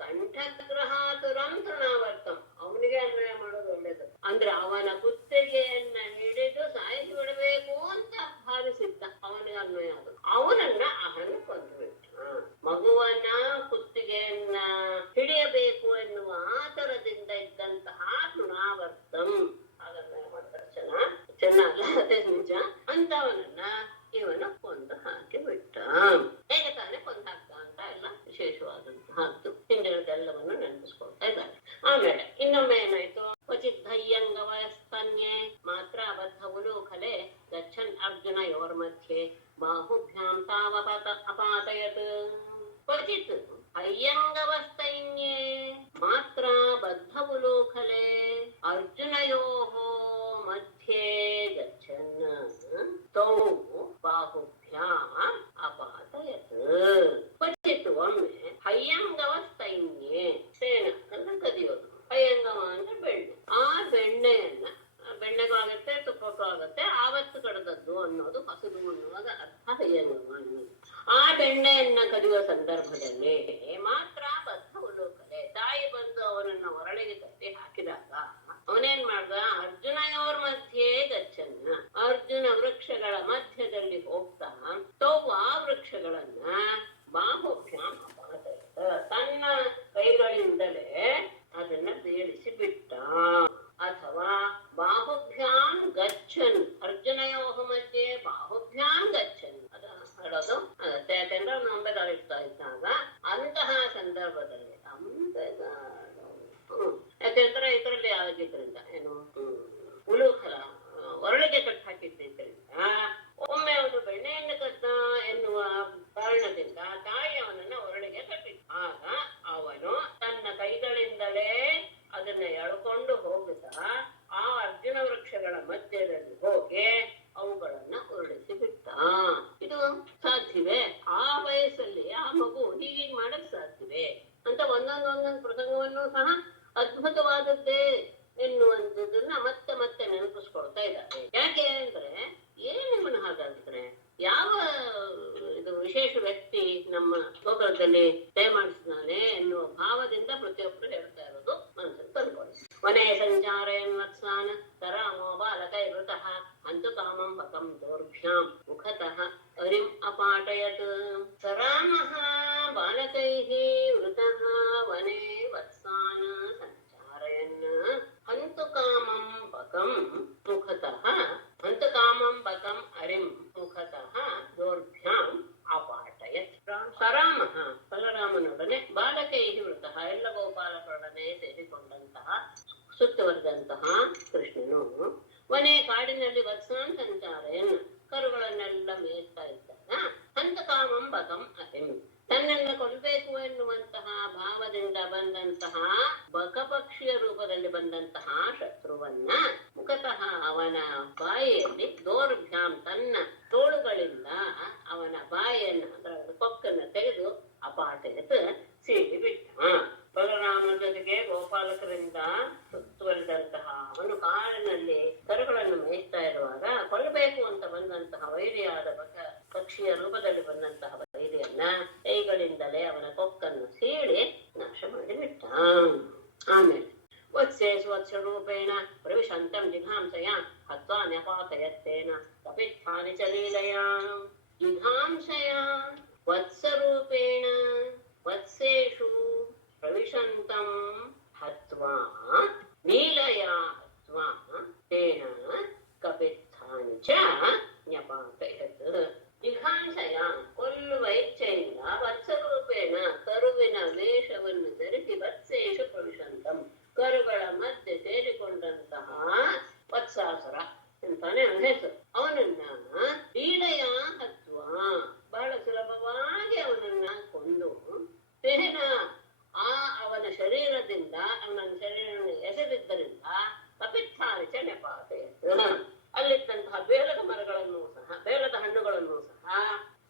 ಕಂಠಗ್ರಹಾತುರಂ ತೃಣಾವರ್ತಂ ಅವನಿಗೆ ಅನ್ವಯ ಮಾಡೋದು ಒಳ್ಳೇದು. ಅಂದ್ರೆ ಅವನ ಕುತ್ತಿಗೆಯನ್ನ ಹಿಡಿದು ಸಾಯಿಸಿ ಬಿಡಬೇಕು ಅಂತ ಭಾವಿಸಿದ್ದ, ಅವನಿಗೆ ಅನ್ವಯ ಅದು. ಅವನನ್ನ ಅಹನ್ನ ಕೊಂದು ಬಿಟ್ಟ. ಮಗುವನ್ನ ಕುತ್ತಿಗೆಯನ್ನ ಹಿಡಿಯಬೇಕು ಎನ್ನುವ ಆತರದಿಂದ ಇದ್ದಂತಹ ತೃಣಾವರ್ತಂ ಹಾಗನ್ವಯ ಮಾಡ್ತಾರೆ. ಚೆನ್ನಾಗಲ್ಲ, ಅದೇ ನಿಜ. ಅಂತವನನ್ನ ಇವನು ಕೊಂದು ಹಾಕಿ ಬಿಟ್ಟ. ಹೇಗೆ ತಾನೇ ಕೊಂದು ಹಾಕ್ತ ಅಂತ ಎಲ್ಲ ವಿಶೇಷವಾದಂತಹ ಹಿಂದಿನದೆಲ್ಲವನ್ನು ನೆನಪಿಸ್ಕೊಳ್ತಾ ಇದ್ದಾರೆ. ಆಮೇಲೆ ಇನ್ನೊಮ್ಮೆ ಏನಾಯ್ತು, ಕ್ವಚಿತ್ ಹಯ್ಯಂಗವಸ್ತನ್ಯೇ ಮಾತ್ರ ಬದ್ಧವುಲು ಖಲೆ ಗಚ್ಚನ್ ಅರ್ಜುನ ಯೋರ್ಮಧ್ಯೆ ಬಾಹುಭ್ಯಾಂ ಅಪಾತಯತ್. ಕ್ವಚಿತ್ ಹಯ್ಯಂಗವಸ್ತೈನ್ಯೇ ಮಾತ್ರ ಬದ್ಧವುಲು ಖಲೆ ಅರ್ಜುನಯೋಃ ಮಧ್ಯೆ ಗಚ್ಚನ್ ತೌ ಬಾಹುಭ್ಯಾಂ ಅಪಾತಯತ್. ಕ್ವಚಿತ್ ಒಮ್ಮೆ ಹಯ್ಯಂಗವಸ್ತೈನ್ಯೇ ಸೇನ ಅಂದ್ರೆ ಕದಿಯೋದು, ಹಯ್ಯಂಗವ ಅಂದ್ರೆ ಬೆಣ್ಣೆ. ಆ ಬೆಣ್ಣೆಗೂ ಆಗತ್ತೆ, ತುಪ್ಪಕ್ಕೂ ಆಗತ್ತೆ. ಆವತ್ತು ಕಡದದ್ದು ಅನ್ನೋದು ಹಸುದು ಅನ್ನುವಾಗ ಅರ್ಥ ಹಯ್ಯಂಗವ ಅನ್ನೋದು. ಆ ಬೆಣ್ಣೆಯನ್ನ ಕದಿಯುವ ಸಂದರ್ಭದಲ್ಲಿ ಮಾತ್ರ ಬದ್ಧ ಉಲೋಕಲೆ ತಾಯಿ ಬಂದು ಅವನನ್ನ ಹೊರಳಿಗೆ ಕಟ್ಟಿ ಹಾಕಿದಾಗ ಅವನೇನ್ ಮಾಡ್ದ, ಅರ್ಜುನಯೋರ್ ಮಧ್ಯೆ ಗಚ್ಚನ್ನ ಅರ್ಜುನ ವೃಕ್ಷಗಳ ಮಧ್ಯದಲ್ಲಿ ಹೋಗ್ತಾ ಆ ವೃಕ್ಷಗಳನ್ನ ಬಾಹುಭ್ಯಾಂ ಅಪಾತಯತ್ ತನ್ನ ಕೈಗಳಿಂದಲೇ ಅದನ್ನ ಬೀಳಿಸಿ ಬಿಟ್ಟ. ಅಥವಾ ಬಾಹುಭ್ಯಾಂ ಗಚ್ಚನ್ ಅರ್ಜುನಯೋಃ ಮಧ್ಯೆ ಬಾಹುಭ್ಯಾಂ ಗಚ್ಚನ್ ಅದು ಹೇಳೋದು ಆಗತ್ತೆ. ಯಾಕೆಂದ್ರೆ ಅವನು ಅಂಬೆಗಾಲು ಇಡ್ತಾ ಇದ್ದಾಗ ಅಂತಹ ಸಂದರ್ಭದಲ್ಲಿ ಯಾಕೆಂದ್ರೆ ಇದರಲ್ಲಿ ಆಗಿದ್ರಿಂದ ಏನು ಉಲೂಖಲ ಒರಳಿಗೆ ಕಟ್ಟು ಹಾಕಿದ್ದರಿಂದ ಒಮ್ಮೆ ಅವನು ಬೆಣ್ಣೆಯನ್ನು ಕದ್ದ ಎನ್ನುವ ಕಾರಣದಿಂದ ತಾಯಿ ಅವನನ್ನ ಒರಳಿಗೆ ಕಟ್ಟಿದ್ದ. ಆಗ ಅವನು ತನ್ನ ಕೈಗಳಿಂದಲೇ ಅದನ್ನ ಎಳ್ಕೊಂಡು ಹೋಗುತ್ತಾ ಆ ಅರ್ಜುನ ವೃಕ್ಷಗಳ ಮಧ್ಯದಲ್ಲಿ ಹೋಗಿ ಅವುಗಳನ್ನ ಉರುಳಿಸಿ ಬಿಟ್ಟ. ಇದು ಸಾಧ್ಯವೇ? ಆ ವಯಸ್ಸಲ್ಲಿ ಆ ಮಗು ಹೀಗೆ ಮಾಡಕ್ ಸಾಧ್ಯವೇ ಅಂತ ಒಂದೊಂದು ಪ್ರಸಂಗವನ್ನು ಸಹ ಅದ್ಭುತವಾದದ್ದೇ ಎನ್ನುವಂಥದ್ದನ್ನ ಮತ್ತೆ ಮತ್ತೆ ನೆನಪಿಸ್ಕೊಳ್ತಾ ಇದ್ದಾರೆ. ಯಾಕೆ ಅಂದ್ರೆ ಏನಿವನು ಹಾಗಾದ್ರೆ ಯಾವ ಇದು ವಿಶೇಷ ವ್ಯಕ್ತಿ ನಮ್ಮ ಗೋಕುಲದಲ್ಲಿ ದಯಮಾಡಿಸಿದಾನೆ ಎನ್ನುವ ಭಾವದಿಂದ ಪ್ರತಿಯೊಬ್ಬರು ಹೇಳ್ತಾ ಇರೋದು ಮನಸ್ಸನ್ನು ತಂದ್ಕೊಳ್ಳಿ. ವನೇ ಸಂಚಾರಯನ್ ವತ್ಸಾನ ತರಾಮೋ ಬಾಲಕೈ ವೃತಃ ಅಂತು ಕಾಮಂ ಬಕಂ ದೌರ್ಭ್ಯಾಂ ಮುಖತಃ ಅರಿಂ ಅಪಾಟಯತ್. ಸರಾಮಃ ಬಾಲಕೈಃ ವೃತಃ ವನೇ ವತ್ಸಾನ ಸಂಚಾರಯನ್ ಹಂತು ಕಾಮಂ ಬಕಂ ಮುಖತಃ ಹಂತು ಕಾಮಂ ಬಕಂ ಅರಿಂ ಮುಖತಃ ದೌರ್ಭ್ಯಾಂ ಅಪಾಟಯತ್. ಸರಾಮಃ ಬಲರಾಮನೊಡನೆ ಬಾಲಕೈಃ ವೃತಃ ಎಲ್ಲ ಗೋಪಾಲಕರೊಡನೆ ಸೇರಿಕೊಂಡಂತಹ ಸುತ್ತುವರೆದಂತಹ ಕೃಷ್ಣನು ವನೇ ಕಾಡಿನಲ್ಲಿ ವತ್ಸಾನ್ ಸಂಚಾರ ಬಂದಂತಹ ಬಕಪಕ್ಷಿಯ ರೂಪದಲ್ಲಿ ಬಂದಂತಹ ಶತ್ರುವನ್ನ ಮುಖತಃ ಅವನ ಬಾಯಿಯಲ್ಲಿ ದೌರ್ಭ್ಯಾಂ ತನ್ನ ತೋಳುಗಳಿಂದ ಅವನ ಬಾಯಿಯನ್ನ ಅಂದ್ರೆ ಕೊಕ್ಕನ್ನ ತೆಗೆದು ಅಪಾಟೆತ್ ಸೀಳಿ ಬಿಟ್ಟ. ಬಲರಾಮನ ಜೊತೆಗೆ ಗೋಪಾಲಕರಿಂದ ಸುತ್ತುವರಿದಂತಹ ಅವನು ಕಾಡಿನಲ್ಲಿ ಕರುಗಳನ್ನು ಮೇಯ್ತಾ ಇರುವಾಗ ಕೊಲ್ಲಬೇಕು ಅಂತ ಬಂದಂತಹ ವೈರಿಯಾದ ಪಕ್ಷಿಯ ರೂಪದಲ್ಲಿ ಬಂದಂತಹ ವೈರಿಯನ್ನ ಕೈಗಳಿಂದಲೇ ಅವನ ಕೊಕ್ಕನ್ನು ಸೀಳಿ ನಾಶ ಮಾಡಿಬಿಟ್ಟ. ಆಮೇಲೆ ವತ್ಸೇ ಸ್ವತ್ಸರೂಪೇಣ ಪ್ರವಿಶಂತಂ ಜಿಘಾಂಸಯ ಹತ್ವಾ ನ್ಯಪಾತಯತ್ತೇನ ಕಪಿತ್ಥಾನಿ ಚ ಲೀಲಯಾ. ಜಿಘಾಂಸಯ ವತ್ಸರೂಪೇಣ ವತ್ಸೇಷು ಪ್ರವಿಶಂತಂ ಹತ್ವಾ ಲೀಲಯಾ ಹತ್ವಾ ತೇನ ಕಪಿತ್ಥಾನಿ ಚ ನ್ಯಪಾತಯತ್. ಜಿಘಾಂಸಯ ಕೊಲ್ಲುವ ಇಚ್ಛೆಯಿಂದ ವತ್ಸರೂಪೇಣ ಕರುವಿನ ವೇಷವನ್ನು ಧರಿಸಿ ವತ್ಸೇಷು ಪ್ರವಿಶಂತಂ ಕರುಗಳ ಮಧ್ಯೆ ಸೇರಿಕೊಂಡಂತಹ ವತ್ಸಾಸುರ ಅಂತಾನೆ ಅವನ ಹೆಸರು. ಅವನನ್ನ ಲೀಲೆಯ ಹತ್ವ ಬಹಳ ಸುಲಭವಾಗಿ ಅವನನ್ನ ಕೊಂದು ತೇನ ಅವನ ಶರೀರದಿಂದ ಅವನ ಶರೀರವನ್ನು ಎಸೆದಿದ್ದರಿಂದ ಕಪಿತ್ಥಾನಿಚ ನೆಪಾತಯತ್ ಅಲ್ಲಿದ್ದಂತಹ ಬೇಲದ ಮರಗಳನ್ನು ಸಹ ಬೇಲದ ಹಣ್ಣುಗಳನ್ನು ಸಹ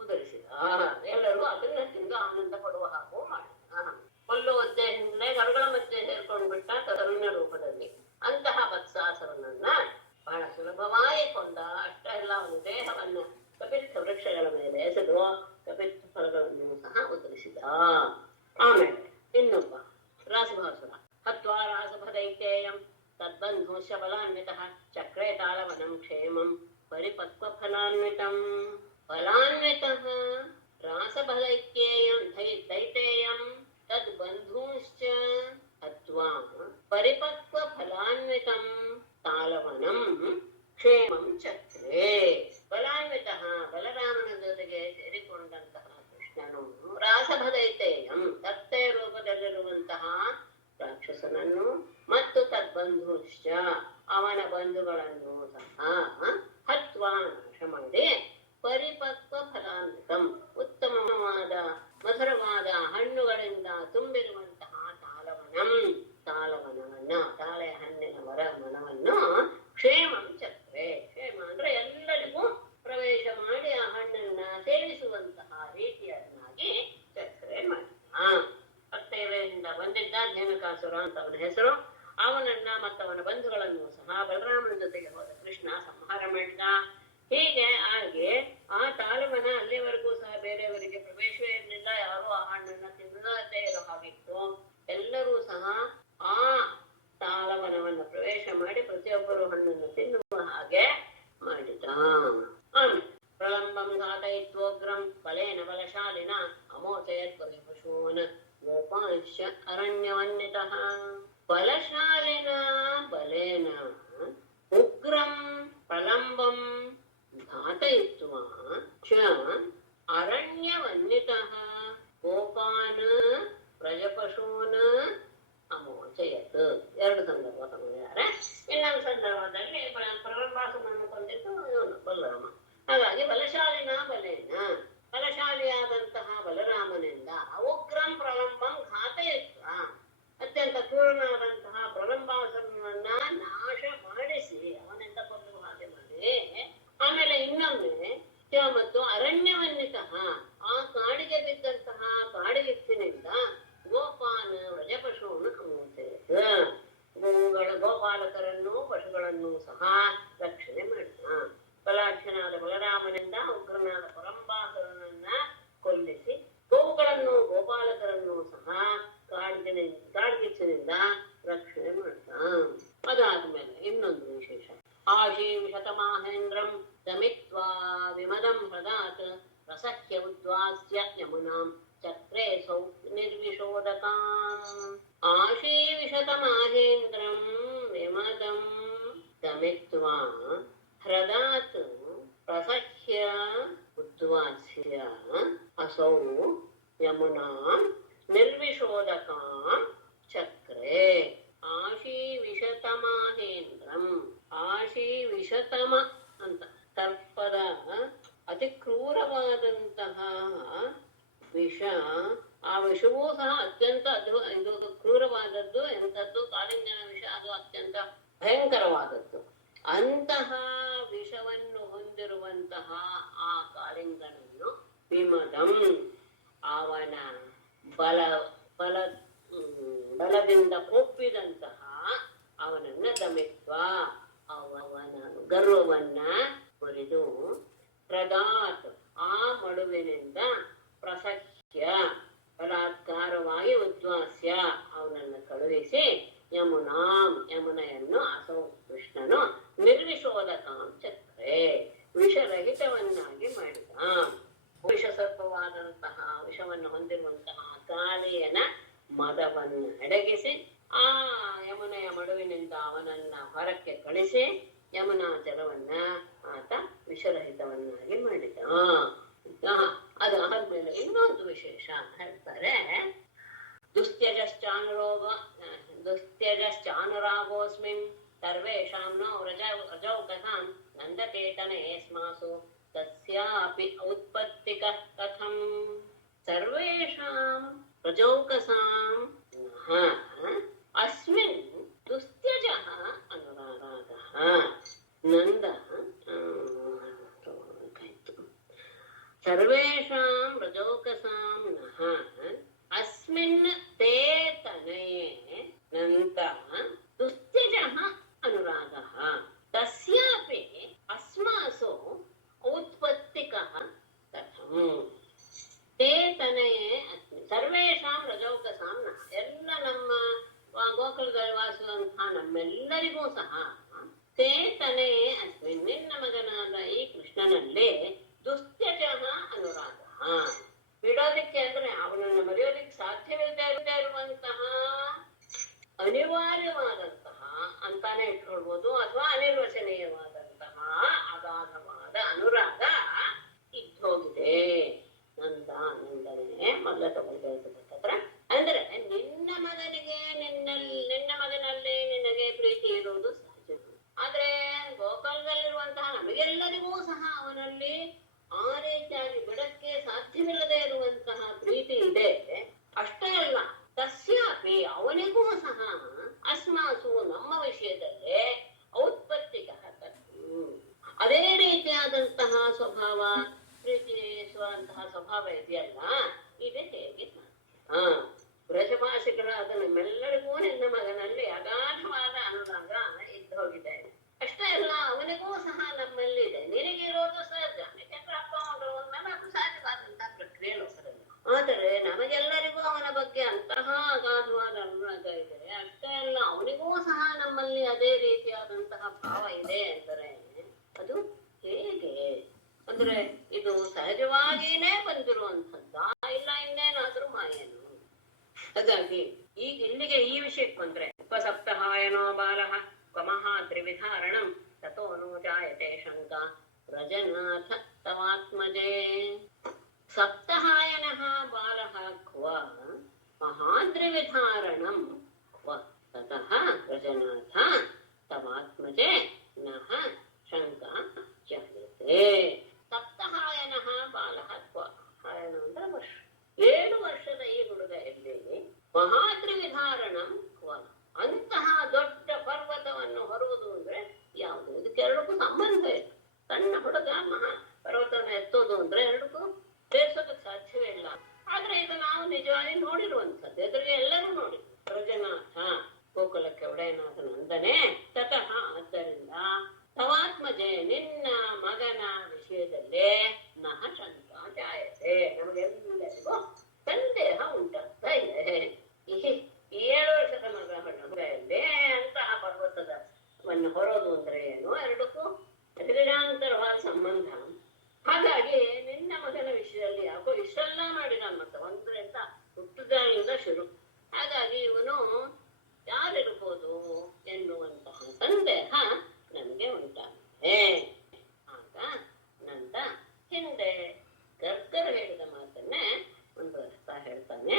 ಉದುರಿಸಿದ. ಎಲ್ಲರೂ ಅದನ್ನ ತಿಂದು ಆನಂದ ಪಡುವ ಹಾಗೂ ಮಾಡಿದ. ಕೊಲ್ಲುವ ಉದ್ದೇಶದಿಂದಲೇ ಕರುಗಳ ಮಧ್ಯೆ ಸೇರ್ಕೊಂಡು ಬಿಟ್ಟ ಕರುವಿನ ರೂಪದಲ್ಲಿ ಅಂತಹ ವತ್ಸಾಸುರನನ್ನ ಬಹಳ ಸುಲಭವಾಗಿ ಕೊಂದ. ಅಷ್ಟೆಲ್ಲ ಅವನ ದೇಹವನ್ನ ಕಪಿತ್ಥ ವೃಕ್ಷಗಳ ಮೇಲೆ ಎಸೆದು ಕಪಿತ್ಥ ಫಲಗಳನ್ನು ಸಹ ಉದುರಿಸಿದ. ಆಮೇಲೆ ಇನ್ನೊಬ್ಬ ರಾಸಭಾಸುರ ಹತ್ವಾ ರಾಸಭದೈತ್ಯೇಯಂ ತದ್ಬಂಧುಶ್ಚ ಬಲಾನ್ವಿತಃ ಚಕ್ರೇ ತಾಳವನಂ ಕ್ಷೇಮಂ ಪರಿಪಕ್ವ ಫಲಾನ್ವಿತಂ. ಫಲಾನ್ವಿತಃ ರಾಸಭದೈತ್ಯೇಯಂ ದೈತೇಯಂ ತದ್ಬಂಧುಶ್ಚ ಹತ್ವಾ ಪರಿಪಕ್ವ ಫಲಾನ್ವಿತಂ ತಾಳವನಂ ಕ್ಷೇಮಂ ಚಕ್ರೇ. ಬಲಾನ್ವಿತಃ ಬಲರಾಮನ ಜೊತೆಗೆ ಸೇರಿಕೊಂಡಂತಹ ಕೃಷ್ಣನು ರಾಸಭದೈತೇಯಂ ದತ್ತೆ ರೂಪದಲ್ಲಿರುವಂತಹ ರಾಕ್ಷಸನನ್ನು ಮತ್ತು ತದ್ಬಂಧುಶ್ಚ ಅವನ ಬಂಧುಗಳನ್ನು ಸಹ ಹತ್ವಾ ನಾಶ ಮಾಡಿ ಪರಿಪಕ್ವ ಫಲಾನ್ವಿತಂ ಉತ್ತಮವಾದ ಮಧುರವಾದ ಹಣ್ಣುಗಳಿಂದ ತುಂಬಿರುವಂತಹ ತಾಳವನವನ್ನ ತಾಳೆ ಹಣ್ಣಿನ ಮನವನ್ನು ಕ್ಷೇಮಂ ಚಕ್ರೆ. ಕ್ಷೇಮ ಅಂದ್ರೆ ಎಲ್ಲರಿಗೂ ಪ್ರವೇಶ ಮಾಡಿ ಆ ಹಣ್ಣನ್ನ ಸೇವಿಸುವಂತಹ ರೀತಿಯನ್ನಾಗಿ ಚಕ್ರೆ ಮಾಡಿದ. ಕರ್ತವ್ಯದಿಂದ ಬಂದಿದ್ದ ಧೇನುಕಾಸುರ ಅಂತ ಅವನ ಹೆಸರು. ಅವನನ್ನ ಮತ್ತವನ ಬಂಧುಗಳನ್ನು ಸಹ ಬಲರಾಮನ ಜೊತೆಗೆ ಹೋದ ಕೃಷ್ಣ ಸಂಹಾರ ಮಾಡಿದ. ಹೀಗೆ ಆಗಿ ಆ ತಾಳವನ ಅಲ್ಲಿವರೆಗೂ ಸಹ ಬೇರೆಯವರಿಗೆ ಪ್ರವೇಶವೇ ಇರಲಿಲ್ಲ. ಯಾರು ಆ ಹಣ್ಣನ್ನ ತಿನ್ನದೇ ಇರೋ ಹಾಗಿತ್ತು. ಎಲ್ಲರೂ ಸಹ ಆ ತಾಳವನವನ್ನು ಪ್ರವೇಶ ಮಾಡಿ ಪ್ರತಿಯೊಬ್ಬರು ಹಣ್ಣನ್ನು ತಿನ್ನುವ ಹಾಗೆ ಮಾಡಿದ. ಪ್ರಲಂಬಂ ಘಾತಯಿತ್ವೋಗ್ರಂ ಬಲೇನ ಬಲಶಾಲಿನ ಅಮೋಚಯತ್ ಪಶೂನ್ ಗೋಪಾಂಶ್ಚ ಅರಣ್ಯವನ್ನಿತಃ. ಬಲಶಾಲಿನ ಬಲೇನ ಉಗ್ರಂ ಪ್ರಲಂಬಂ ಘಾತಯಿತ್ವಾ ಚ ಅರಣ್ಯವನ್ನಿತಃ ಗೋಪಾನ್ ಪ್ರಜಪಶೂನ್ ಅಮೋಚಯತ್. ಎರಡು ಸಂದರ್ಭ ತಗೊಂಡಿದ್ದಾರೆ. ಇನ್ನೊಂದು ಸಂದರ್ಭದಲ್ಲಿ ಪ್ರಲಂಬಾಸುರನನ್ನು ಕೊಂದಿದ್ದು ಇವನು ಬಲರಾಮ. ಹಾಗಾಗಿ ಬಲಶಾಲಿನ ಬಲೇನ ಬಲಶಾಲಿಯಾದಂತಹ ಬಲರಾಮನಿಂದ ಉಗ್ರಂ ಪ್ರಲಂಬಂ ಘಾತಯಿತ್ವ ಅತ್ಯಂತ ಕ್ರೂರನಾದಂತಹ ಪ್ರಲಂಬಾಸುರನನ್ನ ನಾಶ ಮಾಡಿಸಿ ಅವನಿಂದ ಕೊಲ್ಲುವ ಹಾಗೆ ಮಾಡಿ. ಆಮೇಲೆ ಇನ್ನೊಮ್ಮೆ ಮತ್ತು ಅರಣ್ಯವನ್ನಿತಃ ಆ ಕಾಡಿಗೆ ಬಿದ್ದಂತಹ ಕಾಡಿಗಿತ್ತಿನಿಂದ ಗೋಪಾನ ವ್ರಜಪಶುವನ್ನು ಅಮೋಚಯತ್ ಗೋಪಾಲಕರನ್ನು ಪಶುಗಳನ್ನು ಸಹ ರಕ್ಷಣೆ ಮಾಡಿದ. ಬಲಾಢ್ಯನಾದ ಬಲರಾಮನಿಂದ ಉಗ್ರನಾದ ಪರಂಬಾಸುರನನ್ನ ಕೊಲ್ಲಿಸಿ ಗೋವುಗಳನ್ನು ಗೋಪಾಲಕರನ್ನು ಸಹ ಕಾಡ್ಗಿಚ್ಚಿನಿಂದ ರಕ್ಷಣೆ ಮಾಡಿದ. ಅದಾದ್ಮೇಲೆ ಇನ್ನೊಂದು ವಿಶೇಷ. ಆಶೀಂ ಶತಮಾಹೇಂದ್ರಂ ದಮಿತ್ವಾ ವಿಮದಂ ಹೃದಾತ್ ರಸಹ್ಯ ಉದ್ವಾಸ್ಯ ಯಮುನಾಂ ಚಕ್ರೇ ಸೌ ನಿರ್ವಿಶೋದಕಾಂ. ಆಶೀವಿಶತಮಾಹೇಂದ್ರಂ ವಿಮದಂ ದಮಿತ್ವಾ ಹೃದಾತ್ ಪ್ರಸಹ್ಯ ಉದ್ವಾಸ್ಯ ಅಸೌ ಯಮುನಾಂ ನಿರ್ವಿಶೋದಕಾಂ ಚಕ್ರೇ. ಆಶೀವಿಶತಮಾಹೇಂದ್ರಂ ಆಶೀವಿಶತಮ ಅಂತ ಸರ್ಪದ ಅತಿ ಕ್ರೂರವಾದಂತಹ ವಿಷ ಆ ವಿಷವೂ ಸಹ ಅತ್ಯಂತ ಇದು ಕ್ರೂರವಾದದ್ದು. ಎಂಥದ್ದು? ಕಾಳಿಂಗನ ವಿಷ, ಅದು ಅತ್ಯಂತ ಭಯಂಕರವಾದದ್ದು. ಅಂತಹ ವಿಷವನ್ನು ಹೊಂದಿರುವಂತಹ ಆ ಕಾಳಿಂಗನನ್ನು ವಿಮದಂ, ಅವನ ಬಲ ಬಲ ಬಲದಿಂದ ಕೊಪ್ಪಿದಂತಹ ಅವನನ್ನ ದಮಿತ್ವ, ಅವನ ಗರ್ವವನ್ನ ಮುರಿದು, ಪ್ರದಾತ್, ಆ ಮಡುವಿನಿಂದ ಪ್ರಸಖ್ಯ, ಬಲಾತ್ಕಾರವಾಗಿ ಉದ್ವಾಸ್ಯ, ಅವನನ್ನು ಕಳುಹಿಸಿ, ಯಮುನಾಂ, ಯಮುನೆಯನ್ನು, ಅಸೌ ಕೃಷ್ಣನು ನಿರ್ವಿಶೋಧಕಾಂ ಚಕ್ರೆ, ವಿಷರಹಿತವನ್ನಾಗಿ ಮಾಡಿದ. ವಿಷಸರ್ಪವಾದಂತಹ ವಿಷವನ್ನು ಹೊಂದಿರುವಂತಹ ಕಾಳಿಯನ ಮದವನ್ನು ಅಡಗಿಸಿ ಆ ಯಮುನೆಯ ಮಡುವಿನಿಂದ ಅವನನ್ನ ಹೊರಕ್ಕೆ ಕಳಿಸಿ ಯಮುನಾ ಜಲವನ್ನ ಆತ ವಿಷರಹಿತವನ್ನಾಗಿ ಮಾಡಿದ. ಅದು ಆದ್ಮೇಲೆ ಇನ್ನೊಂದು ವಿಶೇಷ ಹೇಳ್ತಾರೆ. ದುಸ್ತ್ಯಜಶ್ಚಾನುರಾಗೋಸ್ಮಿನ್ ಸರ್ವೇಷಾಂ ನೋ ರಜೌಕಸಾಂ ನಂದಕೇತನೆ ಸ್ಮಾಸು ತಸ್ಯಾಪಿ ಔತ್ಪತ್ತಿಕಃ ಕಥಂ. ಸರ್ವೇಷಾಂ ರಜೌಕಸಾಂ ಅಸ್ಮಿನ್ ದುಸ್ತ್ಯಜಃ ಅನುರಾಗಃ ನಂದ ಸರ್ವೇಷಾಂ ರಜೌಕಸಾಂ ನಃ ಅಸ್ಮಿನ್ ತೇ ತನಯೇ ನಂತ ದುಸ್ತ್ಯಜಃ ಅನುರಾಗಃ ತಸ್ಯಾಪಿ ಅಸ್ಮಾಸು ಔತ್ಪತ್ತಿಕಃ ಕಥಂ. ತೇ ತನಯೇ ಅಸ್ಮಿನ್ ಸರ್ವೇಷಾಂ ರಜೌಕಸಾಂ ನಃ, ಎಲ್ಲ ನಮ್ಮ ಗೋಕುಲದಲ್ಲಿ ವಾಸುವಂತಹ ನಮ್ಮೆಲ್ಲರಿಗೂ ಸಹ ತೇ ತನಯೇ ಅಸ್ಮಿನ್, ನಿನ್ನ ಮಗನಾದ ಈ ಕೃಷ್ಣನಲ್ಲೇ ದುಸ್ತ್ಯಜಃ ಅನುರಾಗ, ಬಿಡೋದಕ್ಕೆ ಅಂದ್ರೆ ಅವನನ್ನು ಮರೆಯೋದಕ್ಕೆ ಸಾಧ್ಯವಿಲ್ಲದೆ ಇರುವಂತಹ ಅನಿವಾರ್ಯವಾದಂತಹ ಅಂತಾನೆ ಇಟ್ಕೊಳ್ಬೋದು, ಅಥವಾ ಅನಿರ್ವಚನೀಯವಾದಂತಹ ಅಗಾಧವಾದ ಅನುರಾಗ ಇದ್ದೋಗಿದೆ. ನಂದನೇ ಮೊದಲ ತಗೊಳ್ಬೇಕಾದ್ರೆ ಅಂದ್ರೆ ನಿನ್ನ ಮಗನಿಗೆ ನಿನ್ನ ಮಗನಲ್ಲೇ ನಿನಗೆ ಪ್ರೀತಿ ಇರುವುದು ಸಹಜ. ಆದ್ರೆ ಗೋಕುಲದಲ್ಲಿರುವಂತಹ ನಮಗೆಲ್ಲರಿಗೂ ಸಹ ಅವನಲ್ಲಿ ಆ ರೀತಿಯಾಗಿ ಬಿಡಕ್ಕೆ ಸಾಧ್ಯವಿಲ್ಲದೆ ಇರುವಂತಹ ಪ್ರೀತಿ ಇದೆ. ಅಷ್ಟೇ ಅಲ್ಲ, ತಸ್ಯಾಪಿ ಅವನಿಗೂ ಸಹ ಅಸ್ಮಾಸು ನಮ್ಮ ವಿಷಯದಲ್ಲೇ ಔತ್ಪತ್ತಿಕ ಅದೇ ರೀತಿಯಾದಂತಹ ಸ್ವಭಾವ, ಪ್ರೀತಿಸುವಂತಹ ಸ್ವಭಾವ ಇದೆಯಲ್ಲ, ಇದೆ ಹೇಗೆ? ಬ್ರಜಭಾಷಿಕರಾದ ನಮ್ಮೆಲ್ಲರಿಗೂ ನಿನ್ನ ಮಗನಲ್ಲಿ ಅಗಾಧವಾದ ಅನುರಾಗ ಇದ್ದು ಹೋಗಿದೆ. ಅಷ್ಟೇ ಅಲ್ಲ, ಅವನಿಗೂ ಸಹ ನಮ್ಮಲ್ಲಿದೆ. ನಿನಗಿರೋದು ಸಹಜ, ಯಾಕಂದ್ರೆ ಅಪ್ಪ ಮಗಳು ಅಂದ್ಮೇಲೆ ಅದು ಸಹಜವಾದಂತಹ ಪ್ರಕ್ರಿಯೆ ಲೋಕದಲ್ಲಿ. ಆದರೆ ನಮಗೆಲ್ಲರಿಗೂ ಅವನ ಬಗ್ಗೆ ಅಂತಹ ಅಗಾಧವಾದ ಅನುರಾಗ ಇದೆ. ಅಷ್ಟೇ ಅಲ್ಲ, ಅವನಿಗೂ ಸಹ ನಮ್ಮಲ್ಲಿ ಅದೇ ರೀತಿಯಾದಂತಹ ಭಾವ ಇದೆ ಅಂದರೆ ಅದು ಹೇಗೆ ಅಂದ್ರೆ ಇದು ಸಹಜವಾಗಿಯೇ ಬಂದಿರುವಂಥದ್ದ, ಇಲ್ಲ ಇನ್ನೇನಾದ್ರೂ ಮಾಯೇನು? ಹಾಗಾಗಿ ಈಗ ಇಲ್ಲಿಗೆ ಈ ವಿಷಯಕ್ಕೆ ಬಂದ್ರೆ, ಉಪಸಪ್ತಹಾಯನೋ ಬಾಲಃ ಕ್ವಮಃ ತ್ರಿವಿಧಾರಣಂ ತಥೋ नो ಜಾಯತೆ ಶಂಕಾ ವ್ರಜನಾಥ ತವಾತ್ಮಜೇ. ಸಪ್ತಹಾಯನಃ ಬಾಲಃ ಕ್ವ ಮಹಾದ್ರಿವಿಧಾರಣಂ ಕ್ವ ತತಃ ವ್ರಜನಾಥ ತವಾತ್ಮಜೇ ನಃ ಶಂಕಾ ಜಾಯತೆ. ಸಪ್ತಹಾಯನಃ ಬಾಲಃ ಕ್ವ, ಹಾಯನ ಅಂದ್ರೆ ವರ್ಷ, 7 ವರ್ಷದ ಈ ಹುಡುಗ ಎಲ್ಲಿ? ಮಹಾದ್ರಿವಿಧಾರಣಂ ಕ್ವ, ಅಂತಹ ದೊಡ್ಡ ಪರ್ವತವನ್ನು ಹೊರುವುದು ಅಂದ್ರೆ ಯಾವುದು? ಇದಕ್ಕೆರಡಕ್ಕೂ ಸಂಬಂಧ ಇದೆ. ಸಣ್ಣ ಹುಡುಗ ಮಹಾ ಪರ್ವತವನ್ನು ಎತ್ತೋದು ಅಂದ್ರೆ ಎರಡಕ್ಕೂ ಸೇರ್ಸೋದಕ್ಕೆ ಸಾಧ್ಯವೇ ಇಲ್ಲ. ಆದ್ರೆ ಇದು ನಾವು ನಿಜವಾಗಿ ನೋಡಿರುವಂಥದ್ದು, ಎದುರಿಗೆ ಎಲ್ಲರೂ ನೋಡಿ. ವ್ರಜನಾಥ, ಗೋಕುಲಕ್ಕೆ ಒಡೆಯನಾಥ ನಂದನೆ, ತತಃ ಆದ್ದರಿಂದ ತವಾತ್ಮಜೆ, ನಿನ್ನ ಮಗನ ವಿಷಯದಲ್ಲೇ ನಹ ಶಂಕಾ ಜಾಯತೆ, ನಮಗೆಲ್ಲರಿಗೂ ಸಂದೇಹ ಉಂಟಾಗ್ತಾ ಇದೆ. ಈ 7 ವರ್ಷದ ಮಗನಲ್ಲಿ ಅಂತಹ ಪರ್ವತವನ್ನು ಹೊರೋದು ಅಂದ್ರೆ ಏನು? ಎರಡಕ್ಕೂ ಅತಿರಿಗಾಂತರವಾದ ಸಂಬಂಧ. ಹಾಗಾಗಿ ನಿನ್ನ ಮಗನ ವಿಷಯದಲ್ಲಿ ಯಾಕೋ ಇಷ್ಟೆಲ್ಲ ಮಾಡಿದ ಮತ್ತೆ ಒಂದರಿಂದ ಹುಟ್ಟುದಾಗಿಂದ ಶುರು. ಹಾಗಾಗಿ ಇವನು ಯಾರಿರ್ಬೋದು ಎನ್ನುವಂತಹ ಸಂದೇಹ ನಮಗೆ ಉಂಟಾಗಿದೆ. ಆಗ ನಂದ ಹಿಂದೆ ಗರ್ಗರು ಹೇಳಿದ ಮಾತನ್ನೇ ಮುಂದುವರಿಸ್ತಾ ಹೇಳ್ತಾನೆ.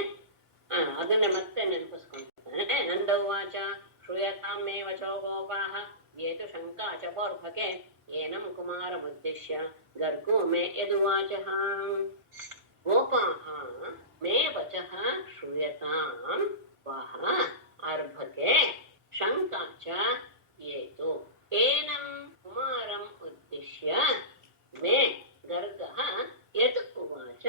ಅದನ್ನೇ ಮತ್ತೆ ನೆನಪಿಸ್ಕೊಂತಾನೆ. ನಂದವಾಚ ಶ್ರೂಯತಾಮೇ ವಚೋ ಗೋಪಾಃ ಯೇತು ಶಂಕಾ ಚ ಪೌರ್ಭಕೆ ಏನಂ ಕುಮಾರಮುದ್ದೇಶ್ಯ ಗರ್ಗೋ ಮೇ ಯದುವಾಚಃ. ಗೋಪಾಃ ಮೇ ವಚಃ ಶ್ರೂಯತಾಂ ವಹ ಅರ್ಭಕೆ ಶಂಕಾಚ ಏತು ಏನಂ ಕುಮಾರಂ ಉದ್ದೇಶ್ಯ ಮೇ ಗರ್ಗಃ ಯತ್ ಉವಾಚ